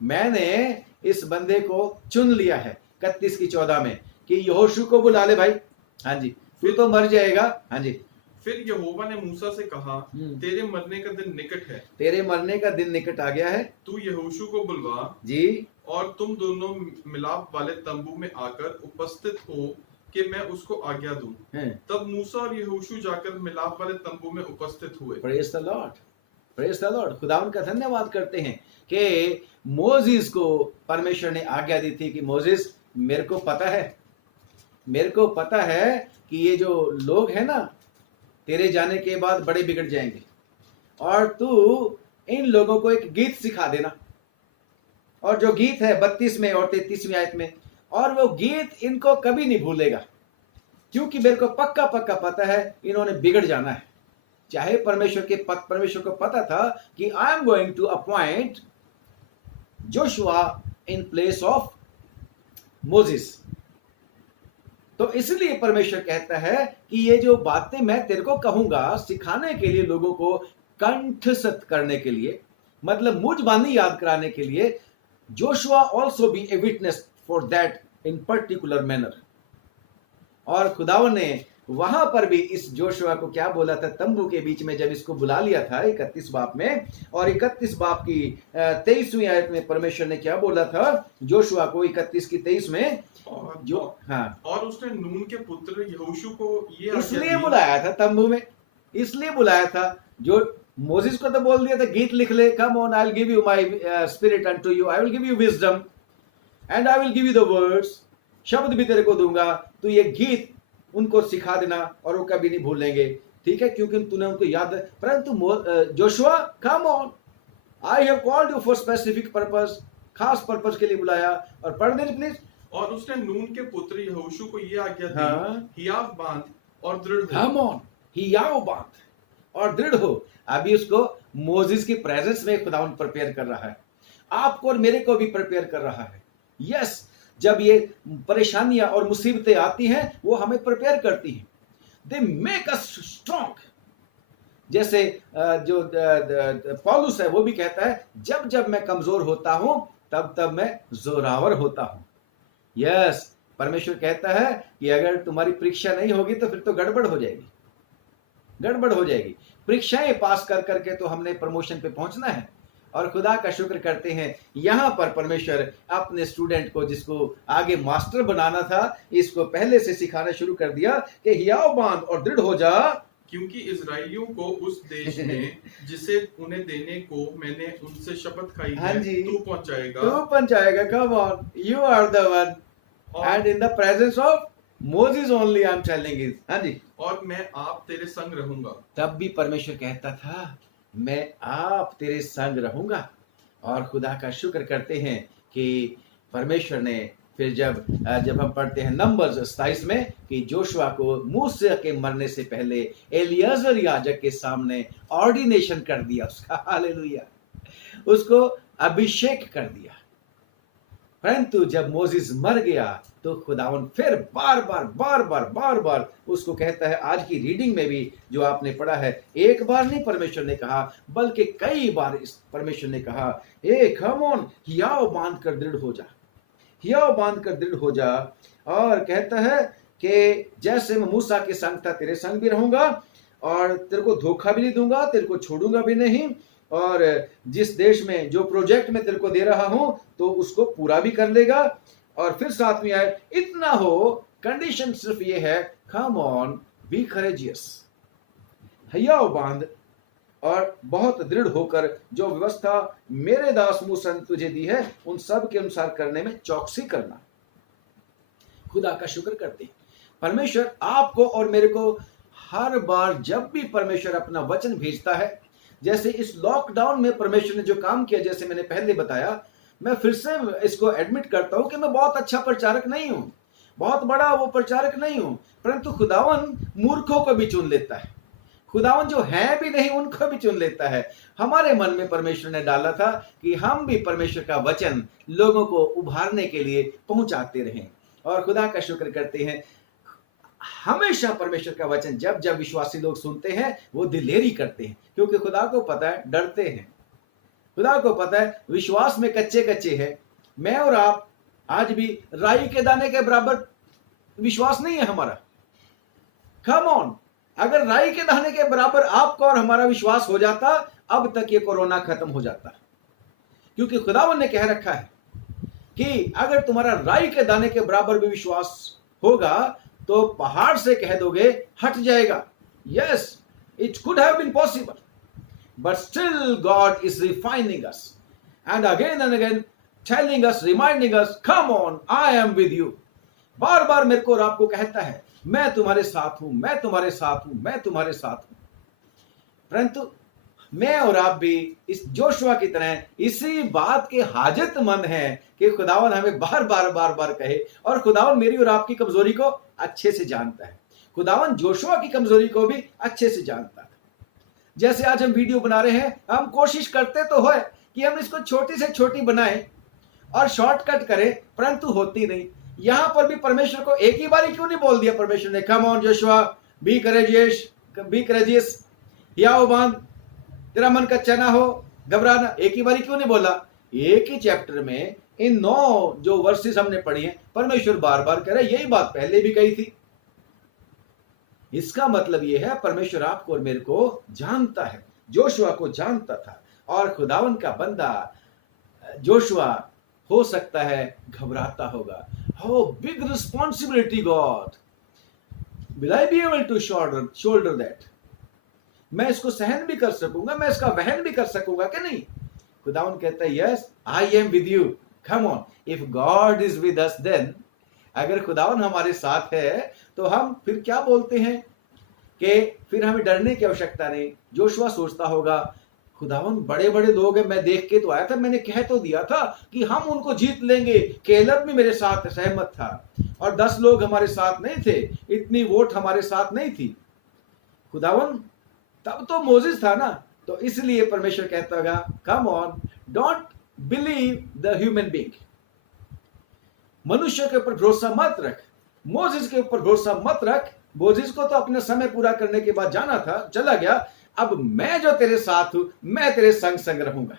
मैंने इस बंदे को चुन लिया है 31:14 में, कि यहोशू को बुला ले भाई। हाँ जी, तू तो मर जाएगा। हाँ जी। फिर यहोवा ने मूसा से कहा, तेरे मरने का दिन निकट है, तेरे मरने का दिन निकट आ गया है, तू यहोशू को बुलवा जी, और तुम दोनों मिलाप वाले तंबू में आकर उपस्थित हो कि मैं उसको आज्ञा दूं। तब मूसा और यहोशू जाकर मिलाप वाले तंबू में उपस्थित हुए। Praise the Lord, praise the Lord. खुदावन का धन्यवाद करते हैं कि मोजिस को परमेश्वर ने आज्ञा दी थी कि मोजिस, मेरे को पता है कि ये जो लोग हैं ना, तेरे जाने के बाद बड़े बिगड़ जाएंगे, और तू इन लोगों को एक गीत सिखा देना। और जो गीत है 32 में और 33वीं आयत में, और वो गीत इनको कभी नहीं भूलेगा, क्योंकि मेरे को पक्का पता है इन्होंने बिगड़ जाना है। चाहे परमेश्वर को पता था कि I am going to appoint Joshua in place of Moses, तो इसलिए परमेश्वर कहता है कि ये जो बातें मैं तेरे को कहूंगा सिखाने के लिए, लोगों को कंठस्थ करने के लिए, मतलब मुझ बानी याद कराने के लिए, Joshua also be a witness for that in particular manner. और खुदावन ने वहां पर भी इस जोशुआ को क्या बोला था, तंबू के बीच में जब इसको बुला लिया था 31 बाप में, और 31 बाप की 23वीं आयत में परमेश्वर ने क्या बोला था जोशुआ को, 31 की 23 में, और जो हाँ, और उसने नून के पुत्र यहोशू को ये आज्ञा इसलिए दी। बुलाया था तंबू में, इसलिए बुलाया था। जो मोजिस को तो बोल दिया था गीत लिख ले, कम on, I will give you my spirit unto you, I will give you wisdom and I will give you the words, शब्द भी तेरे को दूंगा, तो ये गीत उनको सिखा देना और वो कभी नहीं भूलेंगे, ठीक है, क्योंकि तूने उनको याद। परंतु Joshua, come on, I have called you for specific purpose, खास पर्पस के लिए बुलाया। और पढ़ दे प्लीज। और उसने नून के पुत्र यहोशू को ये आज्ञा दी, हाँ। हियाव बांध और दृढ़ हो। कम ऑन, हियाव बांध और दृढ़ हो। अभी उसको मोजिस की प्रेजेंस में खुदावन प्रिपेयर कर रहा है, आपको और मेरे को भी प्रिपेयर कर रहा है। यस, जब ये परेशानियां और मुसीबतें आती हैं वो हमें प्रिपेयर करती हैं, दे मेक अस स्ट्रॉन्ग। जैसे जो पौलुस है वो भी कहता है, जब जब मैं कमजोर होता हूं तब तब मैं जोरावर होता हूं। यस, परमेश्वर कहता है कि अगर तुम्हारी परीक्षा नहीं होगी तो फिर तो गड़बड़ हो जाएगी, गड़बड़ हो जाएगी। परीक्षाएं पास कर करके तो हमने प्रमोशन पे पहुंचना है, और खुदा का शुक्र करते हैं यहां पर परमेश्वर अपने स्टूडेंट को, जिसको आगे मास्टर बनाना था, इसको पहले से सिखाना शुरू कर दिया कि हियाव बांध और दृढ़ हो जा, क्योंकि इजराइलियों को उस देश में जिसे उन्हें देने को मैंने उनसे शपथ खाई हाँ है, जी, तू पहुंचाएगा। तू पहुंचाएगा। Come on, you are the one, and in the presence of Moses only I am telling it. हाँ जी, और मैं आप तेरे संग रहूंगा। तब भी परमेश्वर कहता था मैं आप तेरे संग रहूंगा। और खुदा का शुक्र करते हैं कि परमेश्वर ने फिर जब हम पढ़ते हैं नंबर्स 27 में कि जोशुआ को मूसा के मरने से पहले एलियाजर याजक के सामने ऑर्डिनेशन कर दिया उसका, हालेलुया, उसको अभिषेक कर दिया। परंतु जब मोसेस मर गया तो खुदावन फिर बार बार उसको कहता है। आज की रीडिंग में भी जो आपने पढ़ा है, एक बार नहीं परमेश्वर ने कहा बल्कि कई बार इस परमेश्वर ने कहा, ए कम ऑन, हियाव बांध कर दृढ़ हो जा, हियाव बांध कर दृढ़ हो जा। और कहता है कि जैसे मैं मूसा के संग था तेरे संग भी रहूंगा, और तेरे को धोखा भी नहीं दूंगा, तेरे को छोड़ूंगा भी नहीं, और जिस देश में जो प्रोजेक्ट में तेरे को दे रहा हूं तो उसको पूरा भी कर लेगा। और फिर साथ में आए, इतना हो, कंडीशन सिर्फ ये है, कम ऑन, बी करेजियस, हियाव बांध और बहुत दृढ़ होकर जो व्यवस्था मेरे दास मूसा ने तुझे दी है उन सब के अनुसार करने में चौकसी करना। खुदा का शुक्र करते हैं, परमेश्वर आपको और मेरे को हर बार जब भी परमेश्वर अपना वचन भेजता है, जैसे इस लॉकडाउन में परमेश्वर ने जो काम किया, जैसे मैंने पहले बताया, मैं फिर से इसको एडमिट करता हूं कि मैं बहुत अच्छा प्रचारक नहीं हूं, बहुत बड़ा वो प्रचारक नहीं हूं, परंतु खुदावन मूर्खों को भी चुन लेता है, खुदावन जो है भी नहीं उनको भी चुन लेता है। हमारे मन में परमेश्वर ने डाला था कि हम भी परमेश्वर का वचन लोगों को उभारने के लिए पहुंचाते रहें। और खुदा का शुक्र करते हैं, हमेशा परमेश्वर का वचन जब जब विश्वासी लोग सुनते हैं वो दिलेरी करते हैं, क्योंकि खुदा को पता है, डरते हैं, खुदा को पता है विश्वास में कच्चे कच्चे हैं। मैं और आप आज भी राई के दाने के बराबर विश्वास नहीं है हमारा। कम ऑन, अगर राई के दाने के बराबर आपका और हमारा विश्वास हो जाता, अब तक ये कोरोना खत्म हो जाता, क्योंकि खुदावन ने कह रखा है कि अगर तुम्हारा राई के दाने के बराबर भी विश्वास होगा तो पहाड़ से कह दोगे हट जाएगा। Yes, it could have been possible, but still God is refining us and again telling us, reminding us, come on, I am with you। बार बार मेरे को और आपको कहता है, मैं तुम्हारे साथ हूं, मैं तुम्हारे साथ हूं, मैं तुम्हारे साथ हूं। परंतु मैं और आप भी इस जोशुआ की तरह इसी बात के हाजतमंद हैं कि खुदावन हमें बार बार कहे। और खुदावन मेरी और आपकी कमजोरी को अच्छे से जानता है, खुदावन जोशुआ की कमजोरी को भी अच्छे से जानता है। जैसे आज हम वीडियो बना रहे हैं, हम कोशिश करते तो है कि हम इसको छोटी से छोटी बनाएं और शॉर्टकट करें, परंतु होती नहीं। यहां पर भी परमेश्वर को एक ही बारी क्यों नहीं बोल दिया परमेश्वर ने, come on Joshua, be courageous, हियाव बांध, तेरा मन कच्चा ना हो, घबराना, एक ही बारी क्यों नहीं बोला? एक ही चैप्टर में इन 9 जो वर्सेस हमने पढ़ी हैं, परमेश्वर बार बार कह रहा है, यही बात पहले भी कही थी। इसका मतलब यह है परमेश्वर आपको और मेरे को जानता है, जोशुआ को जानता था, और खुदावन का बंदा जोशुआ हो सकता है घबराता होगा। How big responsibility God, will I be able to shoulder that? मैं इसको सहन भी कर सकूंगा, मैं इसका वहन भी कर सकूंगा कि नहीं? खुदावन कहता है, yes I am with you, come on, if God is with us then, अगर खुदावन हमारे साथ है तो हम फिर क्या बोलते हैं कि फिर हमें डरने की आवश्यकता नहीं। जोशुआ सोचता होगा, खुदावन बड़े बड़े लोग हैं, मैं देख के तो आया था, मैंने कह तो दिया था कि हम उनको जीत लेंगे, केलब भी मेरे साथ सहमत था, और 10 लोग हमारे साथ नहीं थे, इतनी वोट हमारे साथ नहीं थी। खुदावन तब तो मोजिस था ना, तो इसलिए परमेश्वर कहता होगा, come on, don't believe the human being, मनुष्य के ऊपर भरोसा मत रख, मोजिस के ऊपर भरोसा मत रख। मोजिस को तो अपना समय पूरा करने के बाद जाना था, चला गया, अब मैं जो तेरे साथ हूं, मैं तेरे संग संग रहूंगा।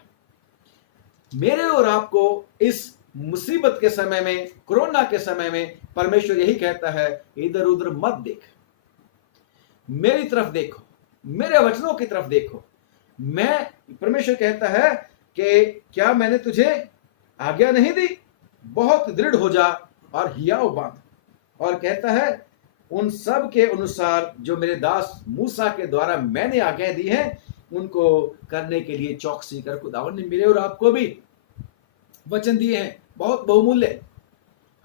मेरे और आपको इस मुसीबत के समय में, कोरोना के समय में परमेश्वर यही कहता है, इधर उधर मत देख, मेरी तरफ देखो, मेरे वचनों की तरफ देखो। परमेश्वर कहता है कि क्या मैंने तुझे आज्ञा नहीं दी? बहुत दृढ़ हो जा और हियाव बांध, और कहता है उन सब के अनुसार जो मेरे दास मूसा के द्वारा मैंने आज्ञा दी है, उनको करने के लिए चौकसी कर। खुदावन ने मेरे और आपको भी वचन दिए हैं, बहुत बहुमूल्य,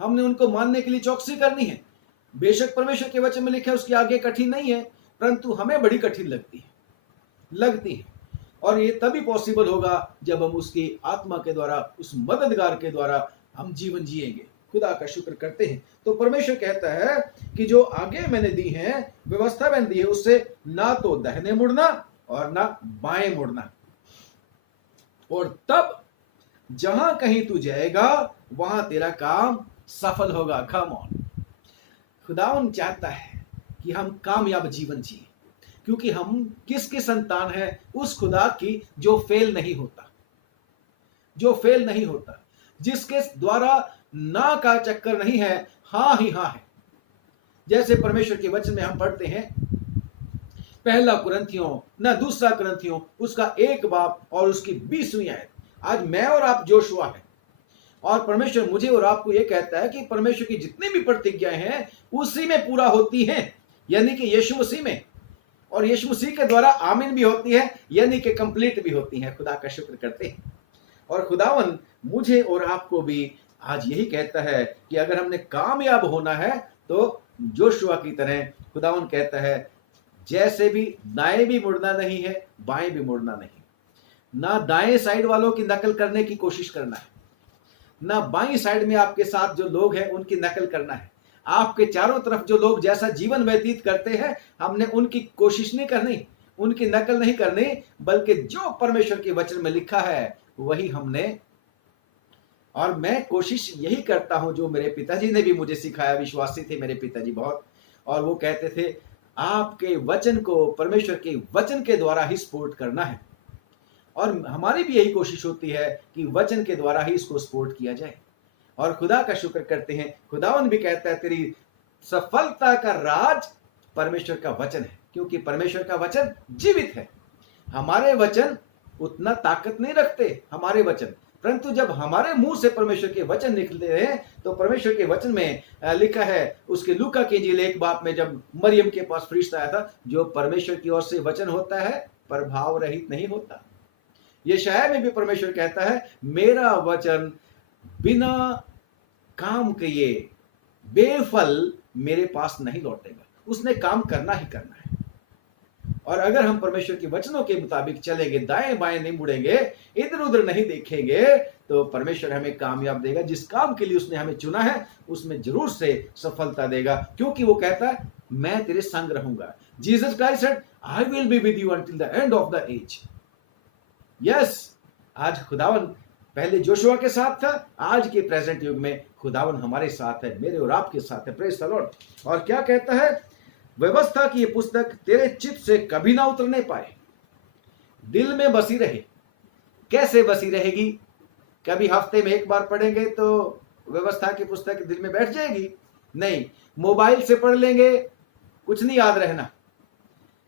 हमने उनको मानने के लिए चौकसी करनी है। बेशक परमेश्वर के वचन में लिखा है उसकी आज्ञा कठिन नहीं है, परंतु हमें बड़ी कठिन लगती है, और ये तभी पॉसिबल होगा जब हम उसकी आत्मा के द्वारा, उस मददगार के द्वारा हम जीवन जिएंगे। खुदा का शुक्र करते हैं। तो परमेश्वर कहता है कि जो आगे मैंने दी है, व्यवस्था मैंने दी है, उससे ना तो दाहिने मुड़ना और ना बाएं मुड़ना, और तब जहां कहीं तू जाएगा वहां तेरा काम सफल होगा। कम ऑन, खुदावन चाहता है कि हम कामयाब जीवन जिए, क्योंकि हम किसकी संतान है? उस खुदा की जो फेल नहीं होता, जिसके द्वारा ना का चक्कर नहीं है, हाँ ही हाँ है। जैसे परमेश्वर के वचन में हम पढ़ते हैं, पहला कुरिन्थियों ना दूसरा कुरिन्थियों उसका 1 बाब और उसकी 20वीं आयत। आज मैं और आप जोशुआ हैं, और परमेश्वर मुझे और आपको यह कहता है कि परमेश्वर की जितनी भी प्रतिज्ञाएं हैं उसी में पूरा होती हैं, यानी कि यीशु मसीह में, और यीशु मसीह के द्वारा आमीन भी होती है, यानी कि कंप्लीट भी होती है। खुदा का शुक्र करते हैं। और खुदावन मुझे और आपको भी आज यही कहता है कि अगर हमने कामयाब होना है तो जोशुआ की तरह खुदावन कहता है, जैसे भी दाएं भी मुड़ना नहीं है, बाएं भी मुड़ना नहीं, ना दाएं साइड वालों की नकल करने की कोशिश करना है, ना बाईं साइड में आपके साथ जो लोग हैं उनकी नकल करना है। आपके चारों तरफ जो लोग जैसा जीवन व्यतीत करते हैं, हमने उनकी कोशिश नहीं करनी, उनकी नकल नहीं करनी, बल्कि जो परमेश्वर के वचन में लिखा है वही हमने। और मैं कोशिश यही करता हूं, जो मेरे पिताजी ने भी मुझे सिखाया, विश्वासी थे मेरे पिताजी बहुत, और वो कहते थे आपके वचन को परमेश्वर के वचन के द्वारा ही सपोर्ट करना है, और हमारी भी यही कोशिश होती है कि वचन के द्वारा ही इसको सपोर्ट किया जाए। और खुदा का शुक्र करते हैं, खुदावन भी कहता है तेरी सफलता का राज परमेश्वर का वचन है, क्योंकि परमेश्वर का वचन जीवित है। हमारे वचन उतना ताकत नहीं रखते, हमारे वचन, परंतु जब हमारे मुंह से परमेश्वर के वचन निकलते हैं तो परमेश्वर के वचन में लिखा है, उसके लूका की इंजील 1 बाब में जब मरियम के पास फरिश्ता आया था, जो परमेश्वर की ओर से वचन होता है प्रभाव रहित नहीं होता। यशायाह में भी परमेश्वर कहता है, मेरा वचन बिना काम किए बेफल मेरे पास नहीं लौटेगा, उसने काम करना ही करना है। और अगर हम परमेश्वर के वचनों के मुताबिक चलेंगे, दाएं बाएं नहीं मुड़ेंगे, इधर उधर नहीं देखेंगे, तो परमेश्वर हमें कामयाब देगा। जिस काम के लिए उसने हमें चुना है उसमें जरूर से सफलता देगा, क्योंकि वो कहता है मैं तेरे संग रहूंगा। Jesus Christ said, I will be with you until the end of the age. Yes, आज खुदावन पहले जोशुआ के साथ था, आज के प्रेजेंट युग में खुदावन हमारे साथ है, मेरे और आपके साथ है। Praise the Lord. और क्या कहता है, व्यवस्था की ये पुस्तक तेरे चित्त से कभी ना उतरने पाए, दिल में बसी रहे। कैसे बसी रहेगी? कभी हफ्ते में एक बार पढ़ेंगे तो व्यवस्था की पुस्तक दिल में बैठ जाएगी? नहीं। मोबाइल से पढ़ लेंगे, कुछ नहीं याद रहना।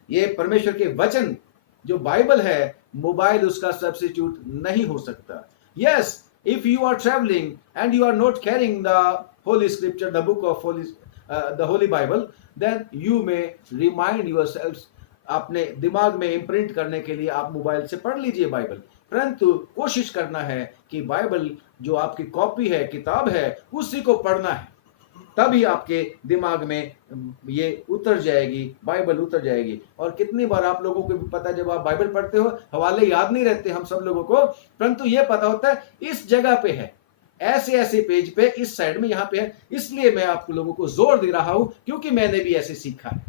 ये परमेश्वर के वचन जो बाइबल है, मोबाइल उसका सब्स्टिट्यूट नहीं हो सकता। Yes, if you are travelling and you are not carrying the holy scripture, the book of the holy Bible, then you may remind yourself. अपने दिमाग में इम्प्रिंट करने के लिए आप मोबाइल से पढ़ लीजिए बाइबल, परंतु कोशिश करना है कि बाइबल जो आपकी कॉपी है, किताब है, उसी को पढ़ना है, तभी आपके दिमाग में ये उतर जाएगी, बाइबल उतर जाएगी। और कितनी बार आप लोगों को भी पता है, जब आप बाइबल पढ़ते हो हवाले याद नहीं रहते हम सब लोगों को, परंतु ये पता होता है इस जगह पे है, ऐसे ऐसे पेज पे, इस साइड में, यहाँ पे है। इसलिए मैं आप लोगों को जोर दे रहा हूं, क्योंकि मैंने भी ऐसे सीखा है।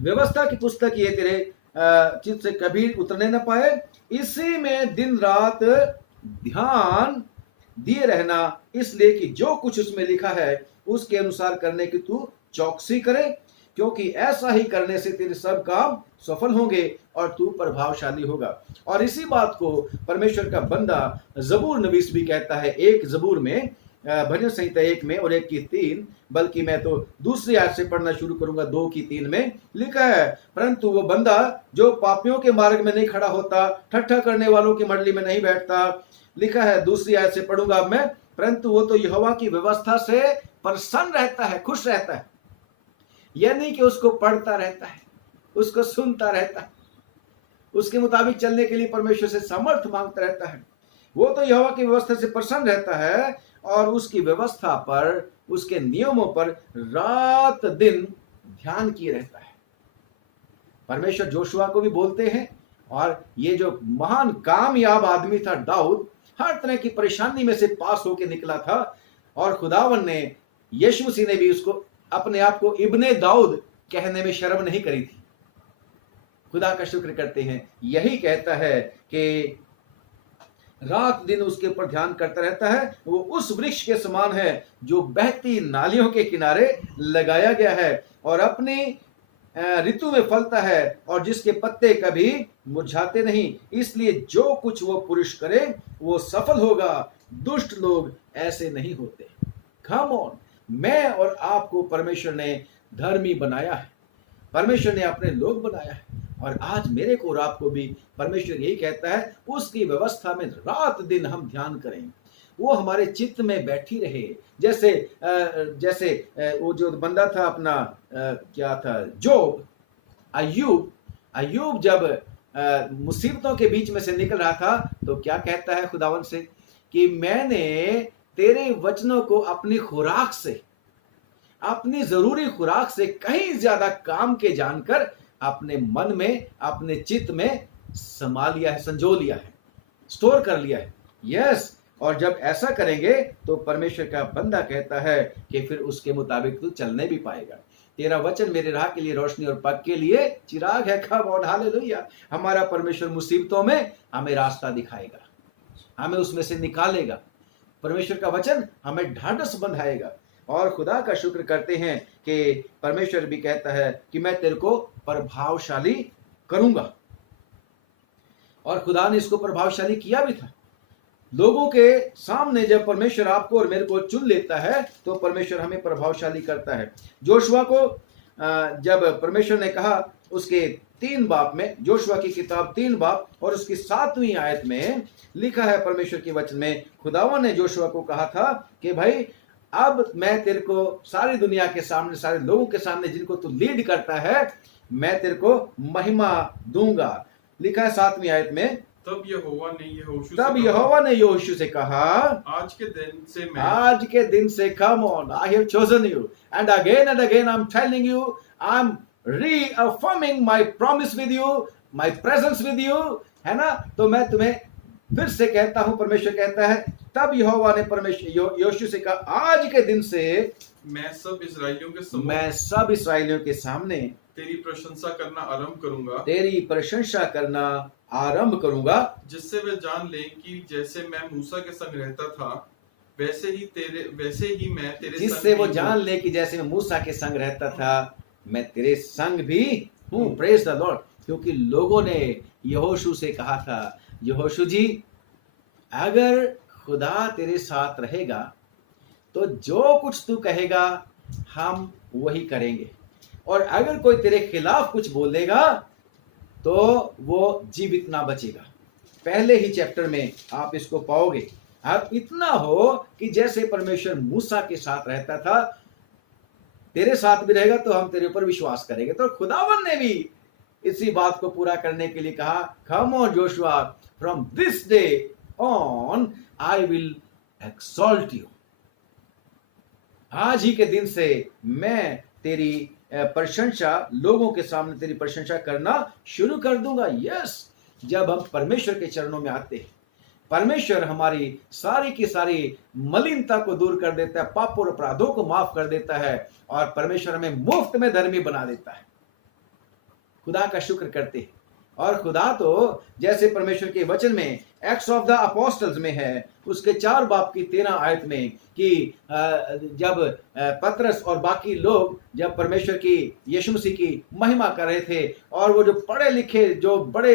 व्यवस्था की पुस्तक ये तेरे चित्त से कभी उतरने न पाए, इसी में दिन रात ध्यान दिए रहना, इसलिए कि जो कुछ उसमें लिखा है उसके अनुसार करने की तू चौकसी करे, क्योंकि ऐसा ही करने से तेरे सब काम सफल होंगे और तू प्रभावशाली होगा। और इसी बात को परमेश्वर का बंदा जबूर नवीस भी कहता है, एक जबूर में, भजन संहिता 1 में और 1 की 3, बल्कि मैं तो दूसरी आयत से पढ़ना शुरू करूंगा, 2 की 3 में लिखा है, परंतु वो बंदा जो पापियों के मार्ग में नहीं खड़ा होता, ठट्ठा करने वालों की मंडली में नहीं बैठता, लिखा है, दूसरी आयत से पढ़ूंगा अब मैं, परंतु वो तो यहोवा की व्यवस्था से प्रसन्न रहता है, खुश रहता है। यह नहीं कि उसको पढ़ता रहता है, उसको सुनता रहता है, उसके मुताबिक चलने के लिए परमेश्वर से समर्थ मांगता रहता है। वो तो यहोवा की व्यवस्था से प्रसन्न रहता है और उसकी व्यवस्था पर, उसके नियमों पर रात दिन ध्यान किए रहता है। परमेश्वर जोशुआ को भी बोलते हैं, और ये जो महान कामयाब आदमी था दाऊद, हर तरह की परेशानी में से पास होकर निकला था, और खुदावन ने, यीशु मसीह ने भी उसको अपने आप को इब्ने दाऊद कहने में शर्म नहीं करी थी। खुदा का शुक्र करते हैं। यही कहता है कि रात दिन उसके ऊपर ध्यान करता रहता है। वो उस वृक्ष के समान है जो बहती नालियों के किनारे लगाया गया है और अपनी ऋतु में फलता है, और जिसके पत्ते कभी मुरझाते नहीं। इसलिए जो कुछ वो पुरुष करे वो सफल होगा। दुष्ट लोग ऐसे नहीं होते। कम ऑन, मैं और आपको परमेश्वर ने धर्मी बनाया है, परमेश्वर ने अपने लोग बनाया है, और आज मेरे को और आपको भी परमेश्वर यही कहता है, उसकी व्यवस्था में रात दिन हम ध्यान करें, वो हमारे चित्त में बैठी रहे। जैसे वो जो बंदा था अपना, क्या था, जोब, अय्यूब जब मुसीबतों के बीच में से निकल रहा था, तो क्या कहता है खुदावन से कि मैंने तेरे वचनों को अपनी खुराक से, अपनी जरूरी खुराक से कहीं ज्यादा काम के जानकर अपने मन में, अपने चित्त में समा लिया है, संजो लिया है, स्टोर कर लिया है। यस, और जब ऐसा करेंगे तो परमेश्वर का बंदा कहता है कि फिर उसके मुताबिक तू चलने भी पाएगा। तेरा वचन मेरे राह के लिए रोशनी और पग के लिए चिराग है। कब और हालेलुया। हमारा परमेश्वर मुसीबतों में हमें रास्ता दिखाएगा, हमें उसमें से निकालेगा। परमेश्वर का वचन हमें ढांढस बंधाएगा। और खुदा का शुक्र करते हैं कि परमेश्वर भी कहता है कि मैं तेरे को प्रभावशाली करूंगा, और खुदा ने इसको प्रभावशाली किया भी था। लोगों के सामने जब परमेश्वर आपको और मेरे को चुन लेता है तो परमेश्वर हमें प्रभावशाली करता है। जोशुआ को जब परमेश्वर ने कहा, उसके 3 बाब में, जोशुआ की किताब 3 बाब और उसकी 7वीं आयत में लिखा है, परमेश्वर के वचन में खुदावन ने जोशुआ को कहा था कि भाई अब मैं तेरे को सारी दुनिया के सामने, सारे लोगों के सामने जिनको तू लीड करता है, मैं तेरे को महिमा दूंगा। लिखा है 7वीं आयत में, तब यहोवा ने यहोशू से कहा, आज के दिन से come on, I have chosen you and again I am telling you, I am reaffirming my promise with you, my presence with you, है ना। तो मैं तुम्हें फिर से कहता हूं, परमेश्वर कहता है, तब यहोवा ने परमेश्वर यहोशू से कहा, आज के दिन से मैं सब इसराइलियों के सामने तेरी प्रशंसा करना आरंभ करूंगा, तेरी प्रशंसा करना आरंभ करूंगा, जिससे वे जान लें कि जैसे मैं मूसा के संग रहता था वैसे ही मैं तेरे जिससे संग वो भी जान हूँ। ले कि जैसे मैं मूसा के संग रहता था, मैं तेरे संग भी हूँ। हूँ। Praise the Lord. क्योंकि लोगों ने यहोशू से कहा था, यहोशू जी, अगर खुदा तेरे साथ रहेगा तो जो कुछ तू कहेगा हम वही करेंगे, और अगर कोई तेरे खिलाफ कुछ बोलेगा तो वो जीवित ना बचेगा। पहले ही चैप्टर में आप इसको पाओगे। अब इतना हो कि जैसे परमेश्वर मूसा के साथ रहता था, तेरे साथ भी रहेगा तो हम तेरे ऊपर विश्वास करेंगे। तो खुदावन ने भी इसी बात को पूरा करने के लिए कहा, come on Joshua, from this day on I will exalt you. आज ही के दिन से मैं तेरी प्रशंसा, लोगों के सामने तेरी प्रशंसा करना शुरू कर दूंगा। यस, जब हम परमेश्वर के चरणों में आते हैं, परमेश्वर हमारी सारी की सारी मलिनता को दूर कर देता है, पाप और अपराधों को माफ कर देता है, और परमेश्वर हमें मुफ्त में धर्मी बना देता है। खुदा का शुक्र करते हैं। और खुदा तो जैसे परमेश्वर के वचन में एक्ट्स ऑफ द अपोस्टल्स में है, उसके 4 बाब की 13 आयत में, कि जब पतरस और बाकी लोग जब परमेश्वर की, यीशु मसीह की महिमा कर रहे थे, और वो जो पढ़े लिखे, जो बड़े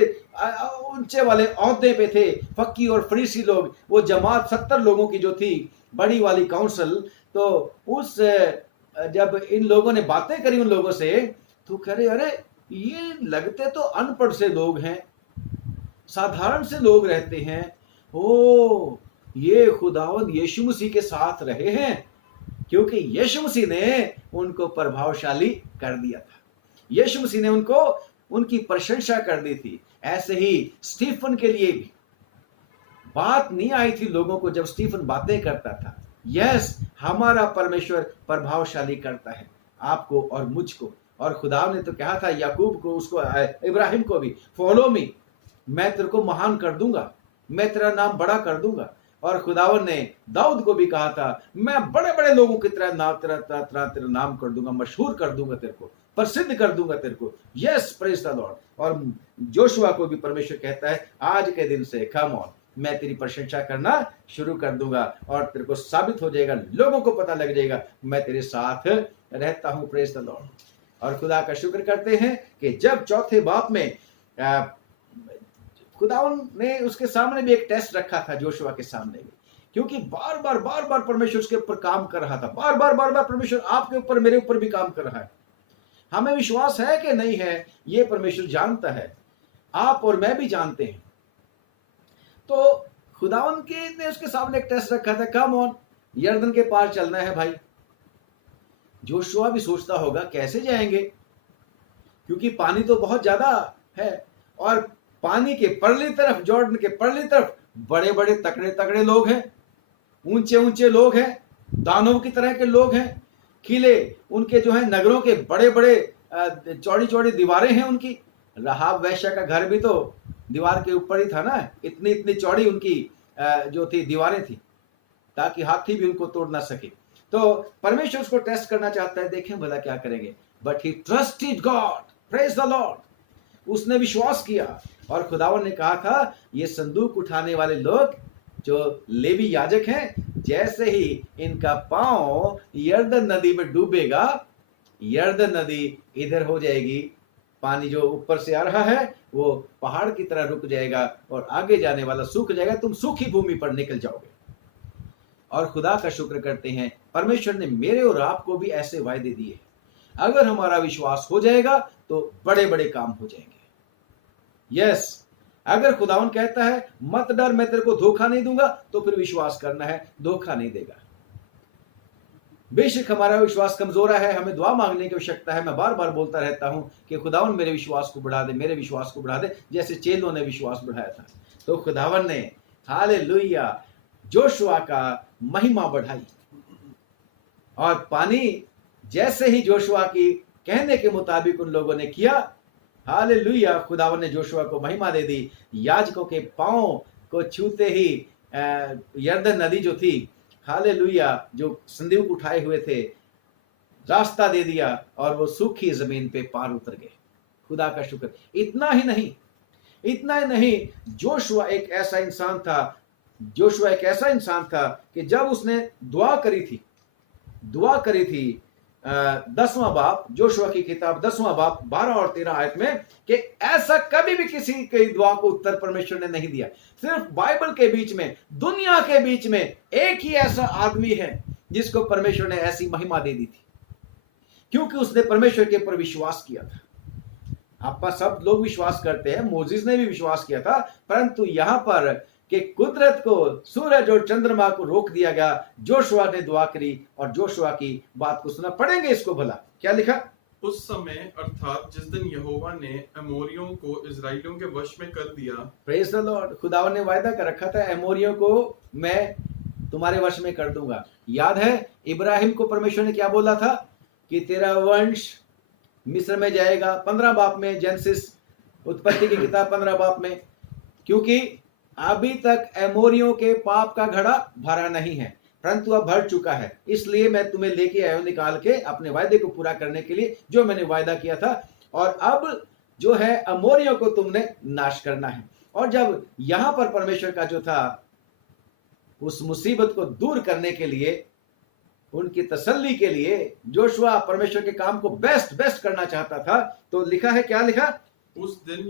ऊंचे वाले ओहदे पे थे, फक्की और फरीसी लोग, वो जमात 70 लोगों की जो थी, बड़ी वाली काउंसिल, तो उस जब इन लोगों ने बातें करी उन लोगों से, तो कह रहे, अरे ये लगते तो अनपढ़ से लोग हैं, साधारण से लोग रहते हैं, ओ ये खुदावंद यीशु मसीह के साथ रहे हैं, क्योंकि यीशु मसीह ने उनको प्रभावशाली कर दिया था। यीशु मसीह ने उनको, उनकी प्रशंसा कर दी थी। ऐसे ही स्टीफन के लिए भी बात नहीं आई थी लोगों को जब स्टीफन बातें करता था। यस, हमारा परमेश्वर प्रभावशाली करता है आपको और मुझको। और खुदा ने तो कहा था याकूब को, उसको, इब्राहिम को भी, फॉलो मी, मैं तेरे को महान कर दूंगा, मैं तेरा नाम बड़ा कर दूंगा। और खुदावन ने दाऊद को भी कहा था, मैं बड़े बड़े लोगों की तरह नाम तेरा नाम कर दूंगा, मशहूर कर दूंगा, तेरे को प्रसिद्ध कर दूंगा तेरे को। Yes, praise the Lord. और जोशुआ को भी परमेश्वर कहता है, आज के दिन से कम ऑन, मैं तेरी प्रशंसा करना शुरू कर दूंगा, और तेरे को साबित हो जाएगा, लोगों को पता लग जाएगा मैं तेरे साथ रहता हूं। Praise the Lord. और खुदा का शुक्र करते हैं कि जब चौथे बाप में खुदावन ने उसके सामने भी एक टेस्ट रखा था, जोशुआ के सामने भी, क्योंकि बार बार परमेश्वर उसके ऊपर काम कर रहा था। बार बार परमेश्वर आपके ऊपर, मेरे ऊपर भी काम कर रहा है। हमें विश्वास है कि नहीं है, ये परमेश्वर जानता है, आप और मैं भी जानते हैं। तो खुदावन के ने उसके सामने एक टेस्ट रखा था, कम ऑन, यर्दन के पार चलना है भाई। जोशुआ भी सोचता होगा कैसे जाएंगे, क्योंकि पानी तो बहुत ज्यादा है, और पानी के परली तरफ, जॉर्डन के परली तरफ बड़े बड़े तकड़े तकड़े लोग हैं, ऊंचे ऊंचे लोग हैं, दानव की तरह के लोग हैं, किले उनके जो है, नगरों के बड़े बड़े चौड़ी चौड़ी दीवारें हैं उनकी। राहाब वैश्या का घर भी तो दीवार के ऊपर ही था ना, इतनी इतनी चौड़ी उनकी जो थी दीवारें थी, ताकि हाथी भी उनको तोड़ ना सके। तो परमेश्वर उसको टेस्ट करना चाहता है, देखें भला क्या करेंगे। But he trusted God, praise the Lord. उसने विश्वास किया, और खुदावन ने कहा था, ये संदूक उठाने वाले लोग जो लेवी याजक हैं, जैसे ही इनका पांव यर्दन नदी में डूबेगा, यर्दन नदी इधर हो जाएगी, पानी जो ऊपर से आ रहा है वो पहाड़ की तरह रुक जाएगा, और आगे जाने वाला सूख जाएगा, तुम सूखी भूमि पर निकल जाओगे। और खुदा का शुक्र करते हैं, परमेश्वर ने मेरे और आपको भी ऐसे वायदे दिए। अगर हमारा विश्वास हो जाएगा तो बड़े बड़े काम हो जाएंगे। यस, अगर खुदावन कहता है मत डर, मैं तेरे को धोखा नहीं दूंगा, तो फिर विश्वास करना है, धोखा नहीं देगा। बेशक हमारा विश्वास कमजोर है, हमें दुआ मांगने की आवश्यकता है। मैं बार बार बोलता रहता हूं कि खुदावन मेरे विश्वास को बढ़ा दे, मेरे विश्वास को बढ़ा दे, जैसे चेलों ने विश्वास बढ़ाया था। तो खुदावन ने, हालेलुया, जोशुआ का महिमा बढ़ाई, और पानी जैसे ही जोशुआ की कहने के मुताबिक उन लोगों ने किया, हालेलुया, खुदावन ने जोशुआ को महिमा दे दी। याजकों के पांव को छूते ही यर्दन नदी जो थी, हालेलुया, जो संदूक उठाए हुए थे, रास्ता दे दिया, और वो सूखी जमीन पे पार उतर गए। खुदा का शुक्र। इतना ही नहीं, इतना ही नहीं, जोशुआ एक ऐसा इंसान था, जोशुआ एक ऐसा इंसान था कि जब उसने दुआ करी थी 10वां बाब, जोशुआ की किताब 10वां बाब 12 और 13 आयत में, कि ऐसा कभी भी किसी की दुआ को उत्तर परमेश्वर ने नहीं दिया। सिर्फ बाइबल के बीच में, दुनिया के बीच में एक ही ऐसा आदमी है जिसको परमेश्वर ने ऐसी महिमा दे दी थी, क्योंकि उसने परमेश्वर के ऊपर विश्वास किया था। आप सब लोग विश्वास करते हैं, मोजिस ने भी विश्वास किया था, परंतु यहां पर कि कुदरत को, सूरज और चंद्रमा को रोक दिया गया, जोशुआ ने दुआ करी और जोशुआ की बात को सुना। पढ़ेंगे इसको भला, क्या लिखा? उस समय अर्थात जिस दिन यहोवा ने अमोरियों को इजराइलियों के वश में कर दिया। Praise the Lord. खुदावन ने वायदा कर रखा था, अमोरियों को मैं तुम्हारे वश में कर दूंगा। याद है इब्राहिम को परमेश्वर ने क्या बोला था कि तेरा वंश मिस्र में जाएगा, 15 बाप में, जेनेसिस उत्पत्ति की किताब 15 बाप में, क्योंकि अभी तक अमोरियों के पाप का घड़ा भरा नहीं है, परंतु अब भर चुका है। इसलिए मैं तुम्हें लेके आया हूं निकाल के, अपने वायदे को पूरा करने के लिए जो मैंने वायदा किया था। और अब जो है अमोरियों को तुमने नाश करना है। और जब यहां पर परमेश्वर का जो था उस मुसीबत को दूर करने के लिए, उनकी तसल्ली के लिए जोशुआ परमेश्वर के काम को बेस्ट करना चाहता था, तो लिखा है, क्या लिखा? उस दिन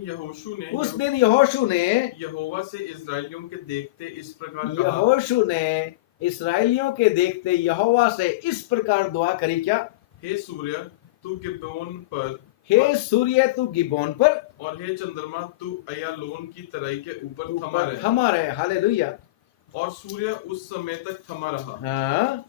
यहोशू ने यहोवा से इजराइलियों के देखते इस प्रकार कहा। यहोशू ने इस्राएलियों के देखते यहोवा से इस प्रकार दुआ करी, क्या? हे सूर्य तू गिबोन पर, हे सूर्य तू गिबोन पर, और हे चंद्रमा तू अय्यालोन की तराई के ऊपर थमा रहे। हालेलुया। और सूर्य उस समय तक थमा रहा, हाँ,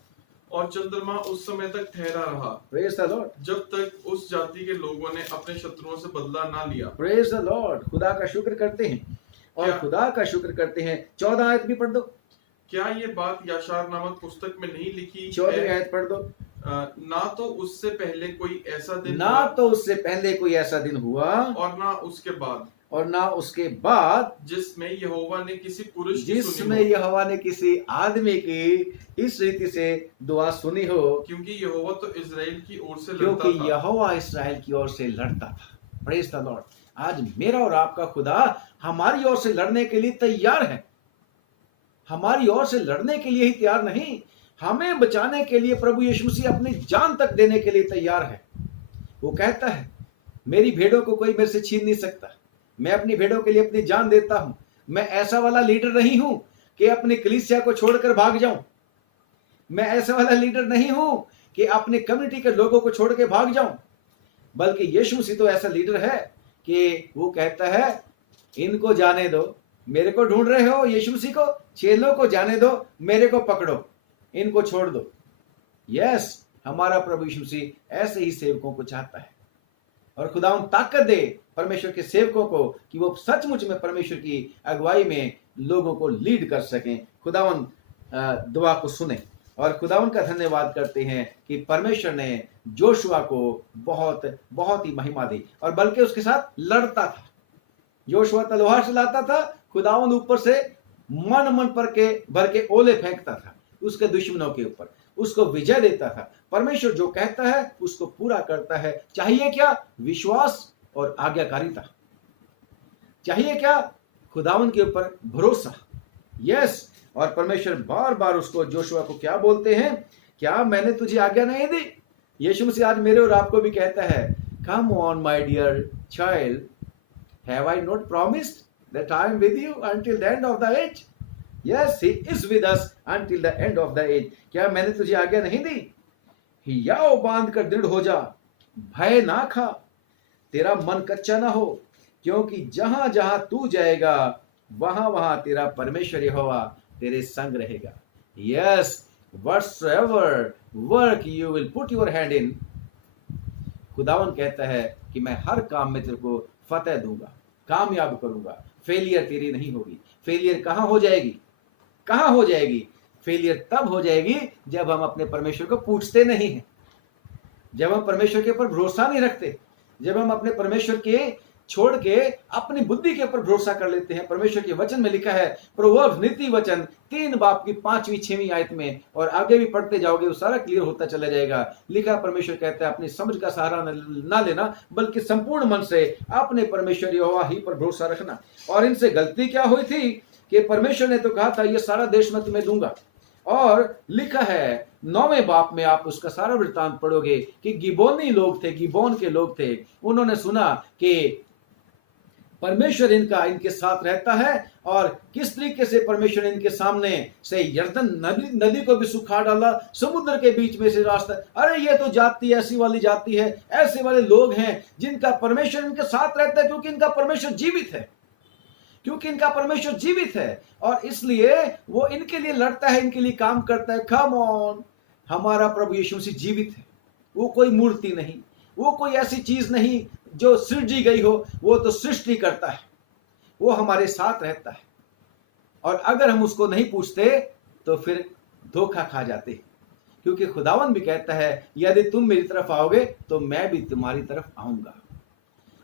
और चंद्रमा उस समय तक ठहरा रहा, प्रेज द लॉर्ड, जब तक उस जाति के लोगों ने अपने शत्रुओं से बदला ना लिया। Praise the Lord. खुदा का शुक्र करते हैं, और खुदा का शुक्र करते हैं। 14 आयत भी पढ़ दो। क्या ये बात याशार नामक पुस्तक में नहीं लिखी? 14 आयत पढ़ दो। ना तो उससे पहले कोई ऐसा दिन ना तो उससे पहले कोई ऐसा दिन हुआ, और ना उसके बाद, और ना उसके बाद, जिसमें यहोवा ने किसी पुरुष जिसमें यहोवा ने किसी आदमी की इस रीति से दुआ सुनी हो, क्योंकि यहोवा तो इजराइल की ओर से लड़ता क्योंकि था। यहोवा इस्राएल की ओर से लड़ता था। Praise the Lord. आज मेरा और आपका खुदा हमारी ओर से लड़ने के लिए तैयार है। हमारी ओर से लड़ने के लिए ही तैयार नहीं, हमें बचाने के लिए प्रभु यीशु मसीह अपनी जान तक देने के लिए तैयार है। वो कहता है, मेरी भेड़ों को कोई मेरे से छीन नहीं सकता, मैं अपनी भेड़ों के लिए अपनी जान देता हूं। मैं ऐसा वाला लीडर नहीं हूं कि अपनी कलीसिया को छोड़कर भाग जाऊं। मैं ऐसा वाला लीडर नहीं हूं कि अपने कम्युनिटी के लोगों को छोड़ के भाग जाऊं, बल्कि यीशु मसीह तो ऐसा लीडर है कि वो कहता है, इनको जाने दो, मेरे को ढूंढ रहे हो यीशु मसीह को, चेलों को जाने दो, मेरे को पकड़ो, इनको छोड़ दो। यस, हमारा प्रभु यीशु मसीह ऐसे ही सेवकों को चाहता है। और खुदावन ताकत दे परमेश्वर के सेवकों को कि वो सचमुच में परमेश्वर की अगुवाई में लोगों को लीड कर सकें। खुदावन दुआ को सुने, और खुदावन का धन्यवाद करते हैं कि परमेश्वर ने जोशुआ को बहुत बहुत ही महिमा दी, और बल्कि उसके साथ लड़ता था। जोशुआ तलवार चलाता था, खुदावन ऊपर से मन भर के ओले फेंकता था उसके दुश्मनों के ऊपर, उसको विजय देता था। परमेश्वर जो कहता है उसको पूरा करता है। चाहिए क्या? विश्वास और आज्ञाकारिता। चाहिए क्या? खुदावन के ऊपर भरोसा। यस, और परमेश्वर बार बार उसको, जोशुआ को क्या बोलते हैं? क्या मैंने तुझे आज्ञा नहीं दी? यीशु मसीह आज मेरे और आपको भी कहता है, come on my dear child, have I not promised that I am with you until the end of the age? Yes, he is with us until the end of the age. क्या मैंने तुझे आज्ञा नहीं दी? हियाव बांध कर दृढ़ हो जा, भय ना खा, तेरा मन कच्चा ना हो, क्योंकि जहां जहां तू जाएगा वहां वहां तेरा परमेश्वर यहोवा तेरे संग रहेगा। Yes, whatsoever work you will put your hand in, खुदावन कहता है कि मैं हर काम में तेरे को फतेह दूंगा, कामयाब करूंगा। फेलियर तेरी नहीं होगी। फेलियर कहां हो जाएगी? कहां हो जाएगी? फेलियर तब हो जाएगी जब हम अपने परमेश्वर को पूछते नहीं हैं, जब हम परमेश्वर के ऊपर भरोसा नहीं रखते, जब हम अपने परमेश्वर के छोड़ के अपनी बुद्धि के ऊपर भरोसा कर लेते हैं। परमेश्वर के वचन में लिखा है, प्रोवर्ब्स नीति वचन 3 बाब की 5वीं 6वीं आयत में, और आगे भी पढ़ते जाओगे वो सारा क्लियर होता चला जाएगा। लिखा, परमेश्वर कहता है अपनी समझ का सहारा ना लेना, बल्कि संपूर्ण मन से अपने परमेश्वर यहोवा ही पर भरोसा रखना। और इनसे गलती क्या हुई थी कि परमेश्वर ने तो कहा था ये सारा देश मैं तुम्हें दूंगा, और लिखा है 9वें बाप में आप उसका सारा वृत्तांत पढ़ोगे कि गिबोनी लोग थे, गिबोन के लोग थे, उन्होंने सुना कि परमेश्वर इनके साथ रहता है, और किस तरीके से परमेश्वर इनके सामने से यरदन नदी को भी सुखा डाला, समुद्र के बीच में से रास्ता। अरे ये तो जाति ऐसी वाली जाति है, ऐसे वाले लोग हैं जिनका परमेश्वर इनके साथ रहता है, क्योंकि इनका परमेश्वर जीवित है, क्योंकि इनका परमेश्वर जीवित है, और इसलिए वो इनके लिए लड़ता है, इनके लिए काम करता है। कम ऑन, हमारा प्रभु यीशु मसीह जीवित है, वो कोई मूर्ति नहीं, वो कोई ऐसी चीज नहीं जो सृजी गई हो, वो तो सृष्टि करता है, वो हमारे साथ रहता है। और अगर हम उसको नहीं पूछते तो फिर धोखा खा जाते, क्योंकि खुदावन भी कहता है यदि तुम मेरी तरफ आओगे तो मैं भी तुम्हारी तरफ आऊंगा,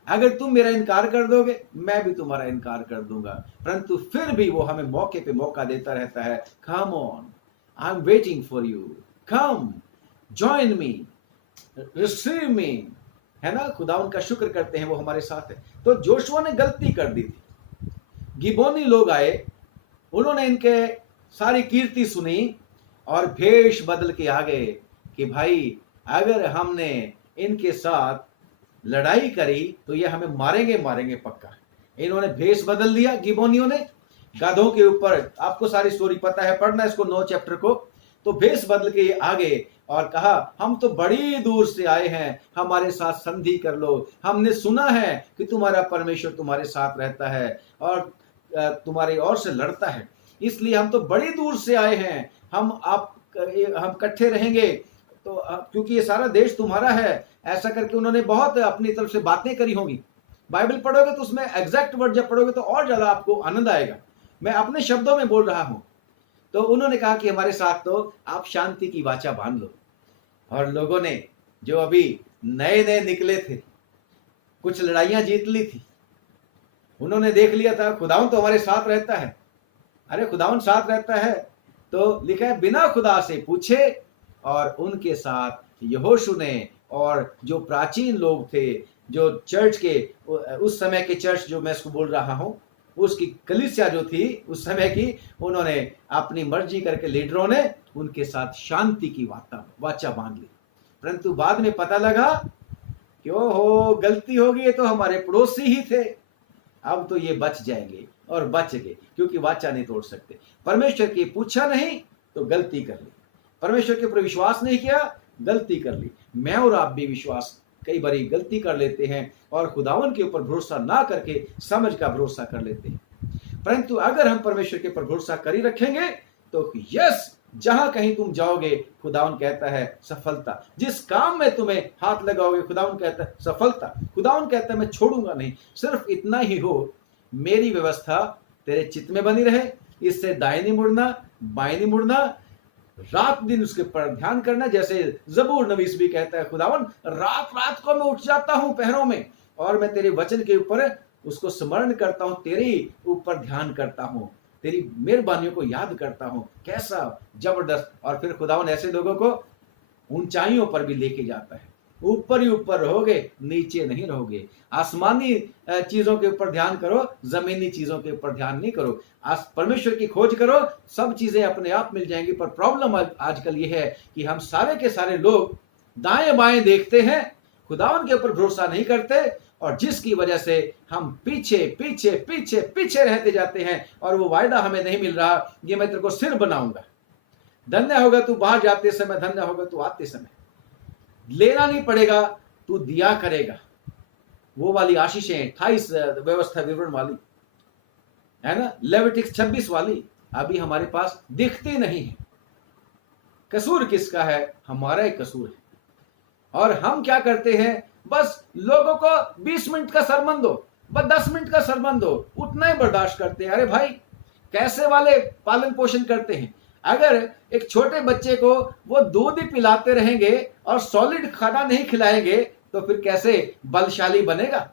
अगर तुम मेरा इनकार कर दोगे मैं भी तुम्हारा इनकार कर दूंगा। परंतु फिर भी वो हमें मौके पे मौका देता रहता है। Come on, I am waiting for you, come join me, receive me, है ना। खुदावन का शुक्र करते हैं, वो हमारे साथ है। तो जोशुआ ने गलती कर दी थी। गिबोनी लोग आए, उन्होंने इनके सारी कीर्ति सुनी और भेष बदल के आ गए कि भाई अगर हमने इनके साथ लड़ाई करी तो ये हमें मारेंगे मारेंगे पक्का। इन्होंने भेष बदल दिया गिबोनियों ने, गधों के ऊपर, आपको सारी स्टोरी पता है, पढ़ना इसको 9 चैप्टर को। तो भेष बदल के आ गए और कहा हम तो बड़ी दूर से आए हैं, हमारे साथ संधि कर लो, हमने सुना है कि तुम्हारा परमेश्वर तुम्हारे साथ रहता है और तुम्हारे ओर से लड़ता है, इसलिए हम तो बड़ी दूर से आए हैं, हम इकट्ठे रहेंगे तो क्योंकि ये सारा देश तुम्हारा है। ऐसा करके उन्होंने बहुत अपनी तरफ से बातें करी होंगी। बाइबल पढ़ोगे तो उसमें एग्जैक्ट वर्ड जब पढ़ोगे तो और ज्यादा आपको आनंद आएगा। मैं अपने शब्दों में बोल रहा हूं। तो उन्होंने कहा कि हमारे साथ तो आप शांति की वाचा बांध लो। और लोगों ने जो अभी नए नए निकले थे, कुछ लड़ाइयां जीत ली थी, उन्होंने देख लिया था खुदावन तो हमारे साथ रहता है। अरे खुदावन साथ रहता है तो लिखा है बिना खुदा से पूछे, और उनके साथ यहोशू ने और जो प्राचीन लोग थे, जो चर्च के उस समय के चर्च जो मैं इसको बोल रहा हूं, उसकी कलीसिया जो थी उस समय की, उन्होंने अपनी मर्जी करके लीडरों ने उनके साथ शांति की वाचा बांध ली। परंतु बाद में पता लगा कि ओहो गलती होगी, ये तो हमारे पड़ोसी ही थे, अब तो ये बच जाएंगे, और बच गए क्योंकि वाचा नहीं तोड़ सकते। परमेश्वर की पूछा नहीं तो गलती कर ली, परमेश्वर के ऊपर विश्वास नहीं किया, गलती कर ली। मैं और आप भी विश्वास कई बारी गलती कर लेते हैं और खुदावन के ऊपर भरोसा ना करके समझ का भरोसा कर लेते हैं। परंतु अगर हम परमेश्वर के ऊपर भरोसा कर ही रखेंगे तो यस, जहां कहीं तुम जाओगे खुदावन कहता है सफलता, जिस काम में तुम्हें हाथ लगाओगे खुदावन कहता है सफलता। खुदावन कहता है मैं छोड़ूंगा नहीं, सिर्फ इतना ही हो मेरी व्यवस्था तेरे चित्त में बनी रहे, इससे दाएं नहीं मुड़ना बाएं नहीं मुड़ना, रात दिन उसके पर ध्यान करना। जैसे जबूर नवीस भी कहता है खुदावन रात रात को मैं उठ जाता हूं पहरों में और मैं तेरे वचन के ऊपर उसको स्मरण करता हूं, तेरे ऊपर ध्यान करता हूं, तेरी मेहरबानियों को याद करता हूं। कैसा जबरदस्त। और फिर खुदावन ऐसे लोगों को ऊंचाइयों पर भी लेके जाता है। ऊपर ही ऊपर रहोगे, नीचे नहीं रहोगे। आसमानी चीजों के ऊपर ध्यान करो, जमीनी चीजों के ऊपर ध्यान नहीं करो। परमेश्वर की खोज करो, सब चीजें अपने आप मिल जाएंगी। पर प्रॉब्लम आजकल ये है कि हम सारे के सारे लोग दाएं बाएं देखते हैं, खुदावन के ऊपर भरोसा नहीं करते, और जिसकी वजह से हम पीछे पीछे पीछे पीछे रहते जाते हैं। और वो वायदा हमें नहीं मिल रहा, ये मैं तेरे को सिर बनाऊंगा, धन्य होगा तू बाहर जाते समय, धन्य होगा तू आते समय, लेना नहीं पड़ेगा, तू दिया करेगा। वो वाली आशीषें 28 व्यवस्था विवरण वाली है ना, लेविटिक्स 26 वाली अभी हमारे पास दिखती नहीं है। कसूर किसका है? हमारा ही कसूर है। और हम क्या करते हैं, बस लोगों को 20 मिनट का सरमन दो, बस 10 मिनट का सरमन दो, उतना ही बर्दाश्त करते हैं। अरे भाई कैसे वाले पालन पोषण करते हैं। अगर एक छोटे बच्चे को वो दूध ही पिलाते रहेंगे और सॉलिड खाना नहीं खिलाएंगे तो फिर कैसे बलशाली बनेगा,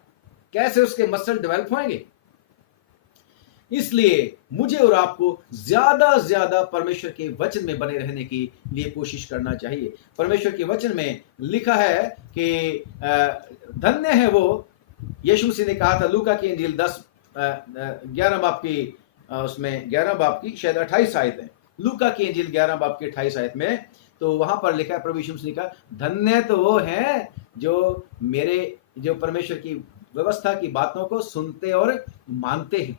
कैसे उसके मसल डेवलप होंगे। इसलिए मुझे और आपको ज्यादा ज्यादा परमेश्वर के वचन में बने रहने के लिए कोशिश करना चाहिए। परमेश्वर के वचन में लिखा है कि धन्य है वो, यीशु मसीह ने कहा था लूका की इंजील 11 बाब की उसमें 11 बाब की शायद 28 आयत है, लूका की इंजील 11 बाब की 28 आयत में, तो वहां पर लिखा है प्रभु यीशु मसीह का धन्य तो वो हैं जो परमेश्वर की व्यवस्था की बातों को सुनते और मानते हैं,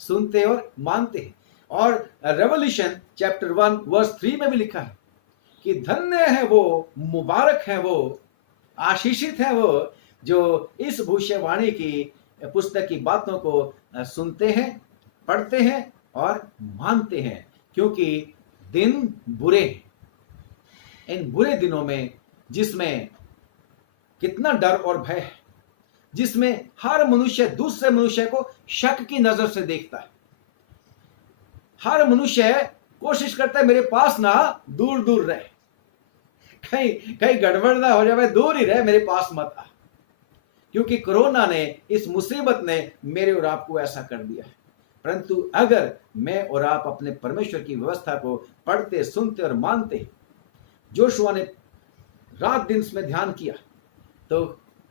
सुनते और मानते हैं। और रेवल्यूशन चैप्टर 1 वर्स 3 में भी लिखा है कि धन्य है वो, मुबारक है वो, आशीषित है वो जो इस भविष्यवाणी की पुस्तक की बातों को सुनते हैं, पढ़ते हैं और मानते हैं, क्योंकि दिन बुरे हैं। इन बुरे दिनों में जिसमें कितना डर और भय है, जिसमें हर मनुष्य दूसरे मनुष्य को शक की नजर से देखता है, हर मनुष्य कोशिश करता है मेरे पास ना दूर दूर रहे, कहीं गड़बड़ ना हो जाए, दूर ही रहे, मेरे पास मत आ, क्योंकि कोरोना ने, इस मुसीबत ने मेरे और आपको ऐसा कर दिया है। परंतु अगर मैं और आप अपने परमेश्वर की व्यवस्था को पढ़ते, सुनते और मानते, जोशुआ ने रात दिन इसमें ध्यान किया तो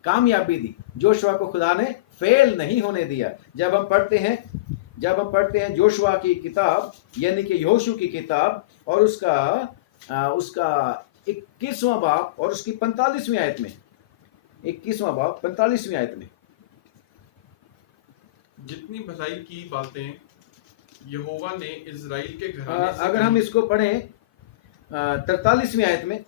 कामयाबी दी, जोशुआ को खुदा ने फेल नहीं होने दिया। जब हम पढ़ते हैं जोशुआ की किताब यानी कि यहोशू की किताब और उसका 21वां बाब और उसकी 45वीं आयत में, 21वां बाब 45वीं आयत में, जितनी भलाई की बातें यहोवा ने इज़राइल के घराने से अगर हम इसको पढ़ें 43वीं आयत में,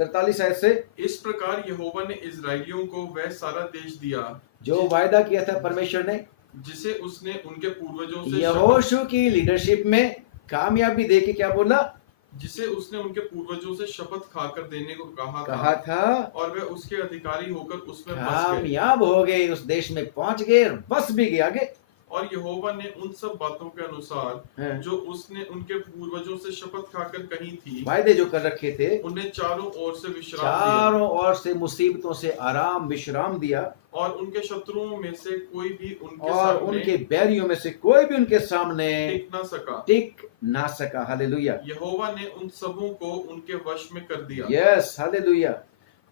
43 आयत से, इस प्रकार यहोवा ने इज़राइलियों को वह सारा देश दिया जो वायदा किया था परमेश्वर ने, जिसे उसने उनके पूर्वजों से यहोशू की लीडरशिप में कामयाबी देके क्या बोला, जिसे उसने उनके पूर्वजों से शपथ खाकर देने को कहा था और वे उसके अधिकारी होकर उसमें बस गए कामयाब हो गए, उस देश में पहुंच गए और बस भी गए आगे। और यहोवा ने उन सब बातों के अनुसार जो उसने उनके पूर्वजों से शपथ खाकर कही थी, वायदे जो कर रखे थे, उन्हें चारों ओर से विश्राम दिया चारों ओर से मुसीबतों से आराम विश्राम दिया, और उनके शत्रुओं में से कोई भी और उनके बैरियों में से कोई भी उनके सामने टिक ना सका। हालेलुया। यहोवा ने उन सबों को उनके वश में कर दिया। Yes, hallelujah.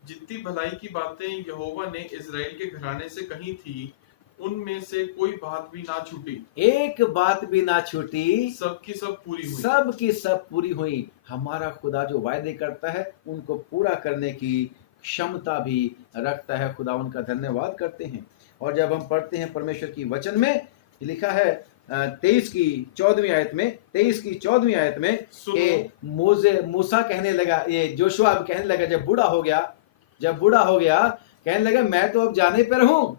जितनी भलाई की बातें यहोवा ने इज़राइल के घराने से कही थी, उनमें से कोई बात भी ना छूटी, एक बात भी ना छूटी, सबकी सब पूरी हुई, सबकी सब पूरी हुई। हमारा खुदा जो वायदे करता है उनको पूरा करने की क्षमता भी रखता है। खुदा उनका धन्यवाद करते हैं। और जब हम पढ़ते हैं परमेश्वर की वचन में, लिखा है 23 की 14वीं आयत में, 23 की 14वीं आयत में कि मूसा कहने लगा, ये जोशुआ कहने लगा, जब बूढ़ा हो गया कहने लगा मैं तो अब जाने पर हूं।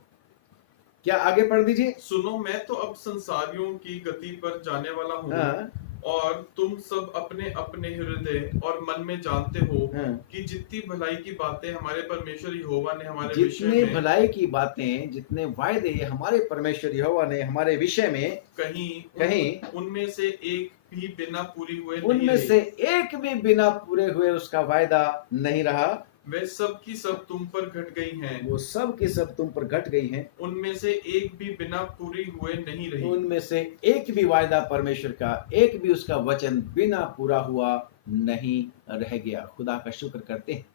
क्या आगे पढ़ दीजिए। सुनो, मैं तो अब संसारियों की गति पर जाने वाला हूँ, और तुम सब अपने अपने हृदय और मन में जानते हो कि जितनी भलाई की बातें हमारे परमेश्वर यहोवा ने हमारे विषय में, जितने भलाई की बातें, जितने वायदे हमारे परमेश्वर यहोवा ने हमारे विषय में कहीं उनमें से एक भी बिना पूरी हुए उनमें से एक भी बिना पूरे हुए उसका वायदा नहीं रहा। वे सब की सब तुम पर घट गई हैं, वो सब की सब तुम पर घट गई हैं। उनमें से एक भी बिना पूरी हुए नहीं रही। उनमें से एक भी वायदा परमेश्वर का, एक भी उसका वचन बिना पूरा हुआ नहीं रह गया। खुदा का शुक्र करते हैं।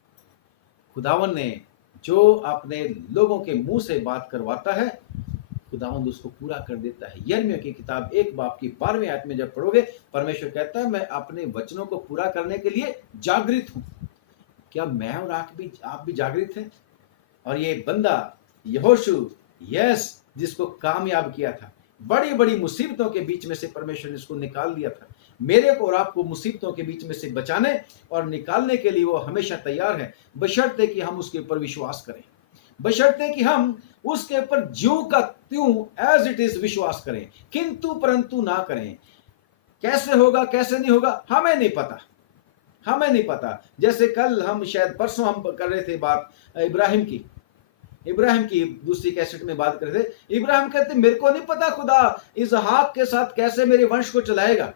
खुदावन ने जो अपने लोगों के मुंह से बात करवाता है, खुदावंद उसको पूरा कर देता है। यिर्मयाह की किताब 1 बाब की 12वीं आयत में जब पढ़ोगे, परमेश्वर कहता है मैं अपने वचनों को पूरा करने के लिए जागृत हूं। क्या मैं और आप भी जागृत हैं? और ये बंदा यहोशू, यस, जिसको कामयाब किया था, बड़ी बड़ी मुसीबतों के बीच में से परमेश्वर ने इसको निकाल लिया था। मेरे को और आपको मुसीबतों के बीच में से बचाने और निकालने के लिए वो हमेशा तैयार है, बशर्ते कि हम उसके ऊपर विश्वास करें, बशर्ते कि हम उसके ऊपर ज्यों का त्यों एज इट इज विश्वास करें, किंतु परंतु ना करें। कैसे होगा कैसे नहीं होगा हमें नहीं पता। जैसे कल हम, शायद परसों हम कर रहे थे बात इब्राहिम की दूसरी कैसेट में बात कर रहे थे। इब्राहिम कहते मेरे को नहीं पता खुदा इसहाक के साथ कैसे मेरे वंश को चलाएगा।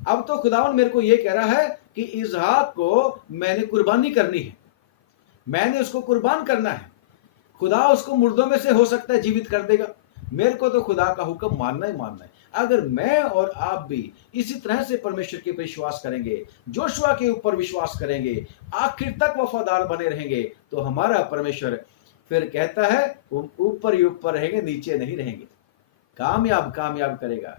अब तो खुदावन मेरे को ये कह रहा है कि इसहाक को मैंने कुर्बानी करनी है, मैंने उसको कुर्बान करना है। खुदा उसको मुर्दों में से हो सकता है जीवित कर देगा। मेरे को तो खुदा का हुक्म मानना ही मानना है। अगर मैं और आप भी इसी तरह से परमेश्वर के ऊपर विश्वास करेंगे, जोशुआ के ऊपर विश्वास करेंगे, आखिर तक वफादार बने रहेंगे, तो हमारा परमेश्वर फिर कहता है ऊपर ही ऊपर रहेंगे, नीचे नहीं रहेंगे। कामयाब कामयाब करेगा,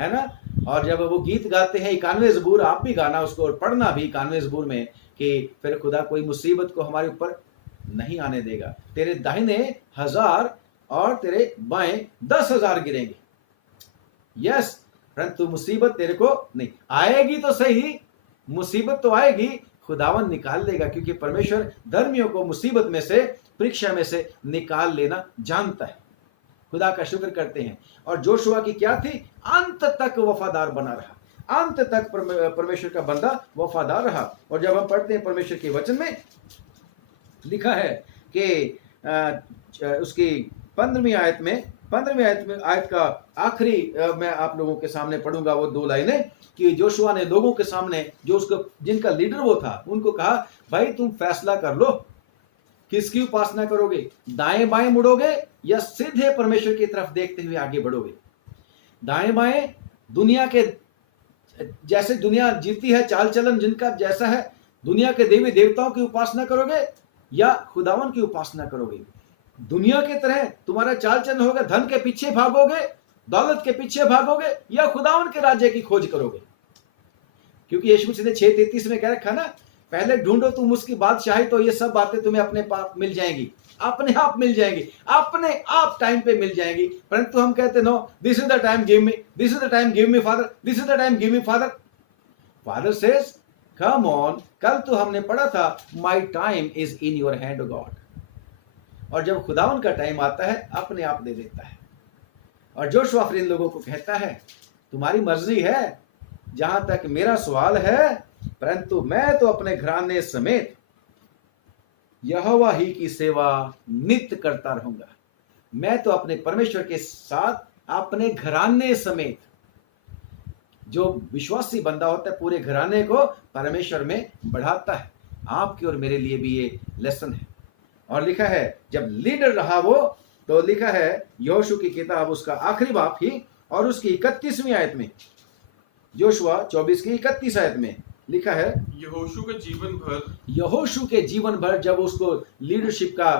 है ना। और जब वो गीत गाते हैं 91 ज़बूर, आप भी गाना उसको और पढ़ना भी 91 ज़बूर में, कि फिर खुदा कोई मुसीबत को हमारे ऊपर नहीं आने देगा। तेरे दाहिने 1000 और तेरे बाएं 10,000 गिरेंगे, यस, परंतु मुसीबत तेरे को नहीं आएगी। तो सही, मुसीबत तो आएगी, खुदावन निकाल लेगा, क्योंकि परमेश्वर धर्मियों को मुसीबत में से, परीक्षा में से निकाल लेना जानता है। खुदा का शुक्र करते हैं। और जोशुआ की क्या थी? अंत तक वफादार बना रहा, अंत तक परमेश्वर का बंदा वफादार रहा। और जब हम पढ़ते हैं परमेश्वर के वचन में लिखा है कि उसकी 15वीं आयत में आयत का आखिरी मैं आप लोगों के सामने पढ़ूंगा वो 2 लाइनें, कि जोशुआ ने लोगों के सामने, जो उसको, जिनका लीडर वो था, उनको कहा, भाई तुम फैसला कर लो, किसकी उपासना करोगे? दाएं बाएं मुड़ोगे या सीधे परमेश्वर की तरफ देखते हुए आगे बढ़ोगे? दाएं बाएं दुनिया के जैसे दुनिया जीती है, चाल चलन जिनका जैसा है, दुनिया के देवी देवताओं की उपासना करोगे या खुदावन की उपासना करोगे? दुनिया की तरह तुम्हारा चाल चलन होगा, धन के पीछे भागोगे, दौलत के पीछे भागोगे, या खुदावन के राज्य की खोज करोगे? क्योंकि यीशु मसीह ने 6:33 में कह रखा ना, पहले ढूंढो तुम उसकी बादशाही, तो ये सब बातें तुम्हें अपने पाप मिल जाएंगी, अपने आप मिल जाएंगी, अपने आप टाइम पे मिल जाएंगी। परंतु हम कहते no, this is the time give me, this is the time give me father, this is the time give me father. Father says come on, कल तो हमने पढ़ा था, my time is in your hand God. और जब खुदावन का time आता है, अपने आप दे देता है। और जोशुआ फिर इन लोगों को कहता है, तुम्हारी मर्जी है, जहां तक मेरा सवाल है, परंतु मैं तो अपने घराने समेत यहोवा ही की सेवा नित्य करता रहूंगा। मैं तो अपने परमेश्वर के साथ अपने घराने समेत, जो विश्वासी बंदा होता है पूरे घराने को परमेश्वर में बढ़ाता है। आपके और मेरे लिए भी ये लेसन है। और लिखा है जब लीडर रहा वो, तो लिखा है यहोशू की किताब उसका आखिरी बाप ही और उसकी 31वीं आयत में, जोशुआ 24 की 31 आयत में लिखा है, यहोशू के जीवन भर जब उसको लीडरशिप का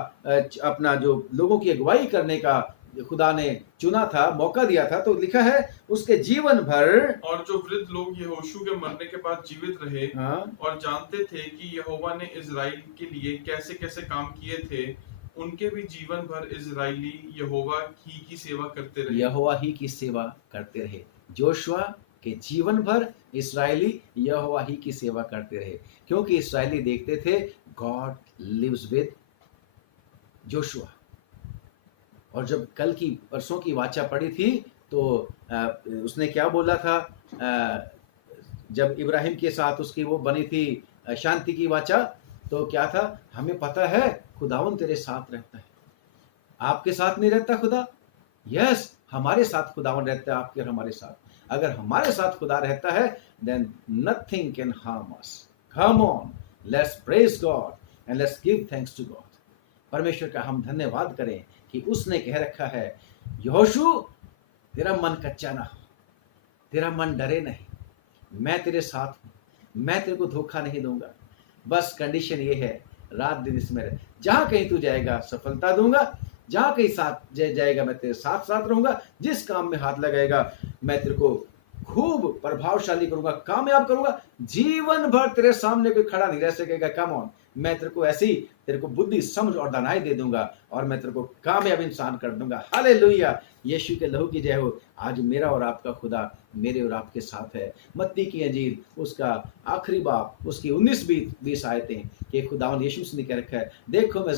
अपना जो लोगों की अगुवाई करने का खुदा ने चुना था, मौका दिया था, तो लिखा है उसके जीवन भर, और जो वृद्ध लोग यहोशू के मरने के बाद जीवित रहे, और जानते थे कि यहोवा ने इजराइल के लिए कैसे कैसे काम किए थे, उनके भी जीवन भर इजराइली यहोवा ही की सेवा करते रहे। यहोवा ही की सेवा करते रहे। जोशुआ के जीवन भर इस्राएली यहोवा ही की सेवा करते रहे, क्योंकि इस्राएली देखते थे गॉड लिव्स विद जोशुआ। और जब कल की परसों की वाचा पढ़ी थी, तो उसने क्या बोला था, जब इब्राहिम के साथ उसकी वो बनी थी शांति की वाचा, तो क्या था, हमें पता है खुदावन तेरे साथ रहता है। आपके साथ नहीं रहता खुदा? यस, हमारे साथ खुदावन रहता है, आपके और हमारे साथ। अगर हमारे साथ खुदा रहता है, then nothing can harm us. Come on, let's praise God and let's give thanks to God. परमेश्वर का हम धन्यवाद करें कि उसने कह रखा है, यहोशू तेरा मन कच्चा ना हो, तेरा मन डरे नहीं, मैं तेरे साथ हूँ, मैं तेरे को धोखा नहीं दूंगा। बस कंडीशन ये है, रात दिन इसमें रहे, जहाँ कहीं तू जाएगा सफलता दूंगा, जहाँ कहीं साथ जाएगा मैं तेरे साथ साथ रहूंगा, जिस काम में हाथ लगाएगा मैं तेरे को खूब प्रभावशाली करूंगा, कामयाब करूंगा, जीवन भर तेरे सामने कोई खड़ा नहीं रह सकेगा। कम ऑन, मैं तेरे को ऐसी, तेरे को बुद्धि समझ और दानाई दे दूंगा और मैं तेरे को कामयाब इंसान कर दूंगा। हालेलुया, यीशु के लहू की जय हो। आज मेरा और आपका खुदा मेरे और आपके साथ है। मत्ती की अंजील उसका आखिरी बाप उसकी 19-20 आयतें कि खुदावन यीशु ने कह रखा है, देखो मैं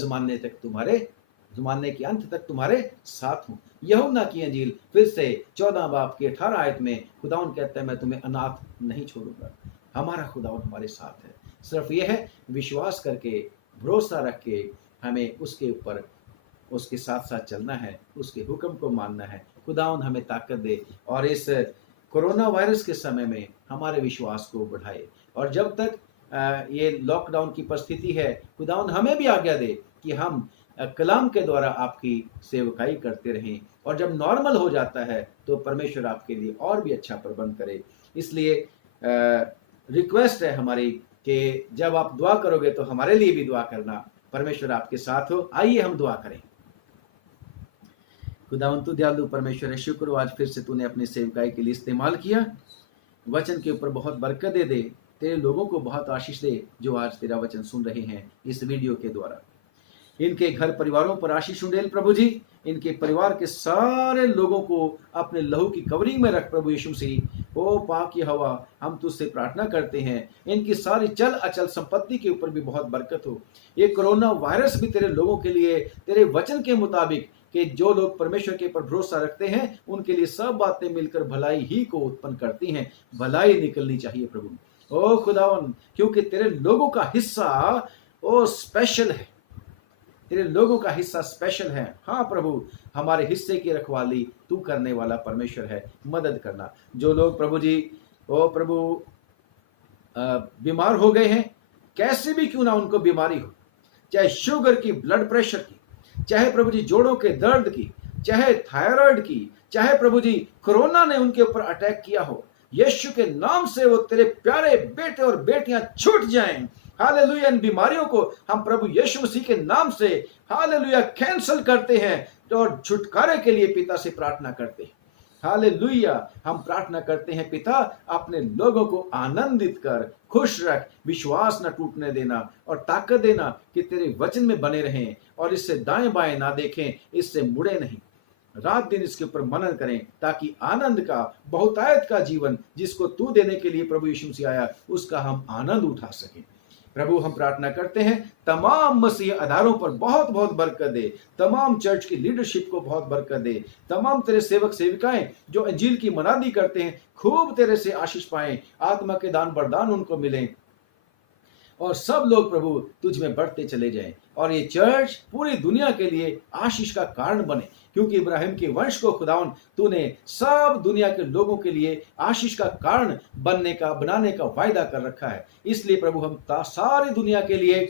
ज़माने के अंत तक तुम्हारे साथ हूँ। यूहन्ना की अंजील फिर से 14 बाप की 18 आयत में खुदावन कहता है, मैं तुम्हें अनाथ नहीं छोड़ूंगा। हमारा खुदावन हमारे साथ है। सिर्फ ये है विश्वास करके, भरोसा रख के हमें उसके ऊपर, उसके साथ साथ चलना है, उसके हुक्म को मानना है। खुदावन हमें ताकत दे और इस कोरोना वायरस के समय में हमारे विश्वास को बढ़ाए। और जब तक ये लॉकडाउन की परिस्थिति है, खुदावन हमें भी आज्ञा दे कि हम कलाम के द्वारा आपकी सेवकाई करते रहें, और जब नॉर्मल हो जाता है तो परमेश्वर आपके लिए और भी अच्छा प्रबंध करे। इसलिए रिक्वेस्ट है हमारी कि जब आप दुआ करोगे तो हमारे लिए भी दुआ करना। परमेश्वर आपके साथ हो। आइए हम दुआ करें। खुदावंत तू दयालु परमेश्वर है, शुक्र हो आज फिर से तूने अपनी सेवकाई के लिए इस्तेमाल किया। वचन के ऊपर बहुत बरकत दे, तेरे लोगों को बहुत आशीष दे जो आज तेरा वचन सुन रहे हैं इस वीडियो के द्वारा। इनके घर परिवारों पर आशीष उंडेल प्रभु जी। इनके परिवार के सारे लोगों को अपने लहू की कवरिंग में रख प्रभु यीशु मसीह। ओ पाक हवा, हम तुझसे प्रार्थना करते हैं इनकी सारी चल अचल संपत्ति के ऊपर भी बहुत बरकत हो। ये कोरोना वायरस भी तेरे लोगों के लिए तेरे वचन के मुताबिक कि जो लोग परमेश्वर के ऊपर भरोसा रखते हैं उनके लिए सब बातें मिलकर भलाई ही को उत्पन्न करती हैं। भलाई निकलनी चाहिए प्रभु। ओ खुदावन, क्योंकि तेरे लोगों का हिस्सा ओ स्पेशल है, तेरे लोगों का हिस्सा स्पेशल है। हाँ प्रभु, हमारे हिस्से की रखवाली तू करने वाला परमेश्वर है। मदद करना जो लोग प्रभु जी ओ प्रभु बीमार हो गए हैं, कैसे भी क्यों ना उनको बीमारी हो, चाहे शुगर की, ब्लड प्रेशर की, चाहे प्रभु जी जोड़ों के दर्द की, चाहे थायराइड की, चाहे प्रभु जी कोरोना ने उनके ऊपर अटैक किया हो, यीशु के नाम से वो तेरे प्यारे बेटे और बेटियां छूट जाएं। हालेलुया। इन बीमारियों को हम प्रभु यीशु मसीह के नाम से हालेलुया कैंसल करते हैं और छुटकारे के लिए पिता से प्रार्थना करते हैं। हालेलुया। हम प्रार्थना करते हैं पिता, अपने लोगों को आनंदित कर, खुश रख, विश्वास न टूटने देना और ताकत देना कि तेरे वचन में बने रहें और इससे दाएं बाएं ना देखें, इससे मुड़े नहीं। रात दिन इसके ऊपर मनन करें ताकि आनंद का, बहुतायत का जीवन जिसको तू देने के लिए प्रभु यीशु मसीह आया, उसका हम आनंद उठा सकें। प्रभु हम प्रार्थना करते हैं तमाम मसीह आधारों पर बहुत बहुत बरकत दे, तमाम चर्च की लीडरशिप को बहुत बरकत दे, तमाम तेरे सेवक सेविकाएं जो अंजील की मनादी करते हैं खूब तेरे से आशीष पाएं, आत्मा के दान वरदान उनको मिलें और सब लोग प्रभु तुझ में बढ़ते चले जाएं और ये चर्च पूरी दुनिया के लिए आशीष का कारण बने, क्योंकि इब्राहिम के वंश को खुदावन तूने सब दुनिया के लोगों के लिए आशीष का कारण बनाने का वायदा कर रखा है। इसलिए प्रभु हम सारी दुनिया के लिए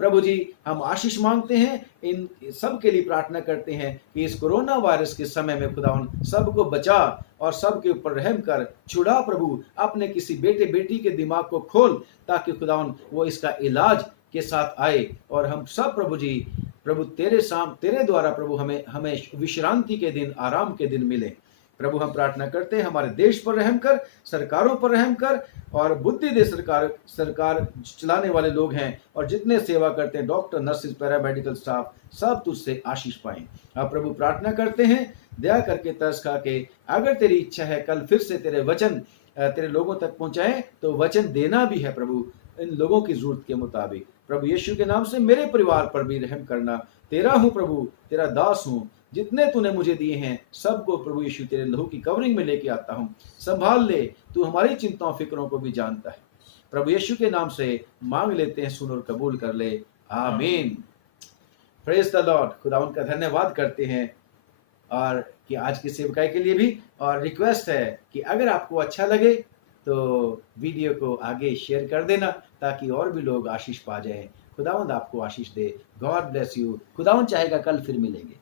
प्रभु जी हम आशीष मांगते हैं, इन सब के लिए प्रार्थना करते हैं कि इस कोरोना वायरस के समय में खुदावन सबको बचा और सबके ऊपर रहम कर छुड़ा। प्रभु अपने किसी बेटे बेटी के दिमाग को खोल ताकि खुदावन वो इसका इलाज के साथ आए और हम सब प्रभु जी प्रभु तेरे द्वारा प्रभु हमें विश्रांति के दिन, आराम के दिन मिले। प्रभु हम प्रार्थना करते हैं हमारे देश पर रहम कर, सरकारों पर रहम कर और बुद्धि दे। सरकार चलाने वाले लोग हैं और जितने सेवा करते हैं, डॉक्टर, नर्सेज, पैरामेडिकल स्टाफ, सब तुझसे आशीष पाएं। अब प्रभु प्रार्थना करते हैं दया करके तरस खा के अगर तेरी इच्छा है कल फिर से तेरे वचन तेरे लोगों तक पहुंचाएं तो वचन देना भी है प्रभु इन लोगों की जरूरत के मुताबिक। प्रभु यीशु के नाम से मेरे परिवार पर भी रहम करना। तेरा हूं प्रभु, तेरा दास हूं, जितने तूने मुझे दिए हैं सबको प्रभु यीशु तेरे लहू की कवरिंग में लेके आता हूं। संभाल ले, तू हमारी चिंताओं फिक्रों को भी जानता है। प्रभु यीशु के नाम से मांग लेते हैं, सुन और कबूल कर ले। आमीन। Praise the Lord. खुदा उनका धन्यवाद करते हैं और कि आज की सेवकाई के लिए भी। और रिक्वेस्ट है कि अगर आपको अच्छा लगे तो वीडियो को आगे शेयर कर देना ताकि और भी लोग आशीष पा जाएं। खुदावंद आपको आशीष दे। God bless you. खुदावंद चाहेगा कल फिर मिलेंगे।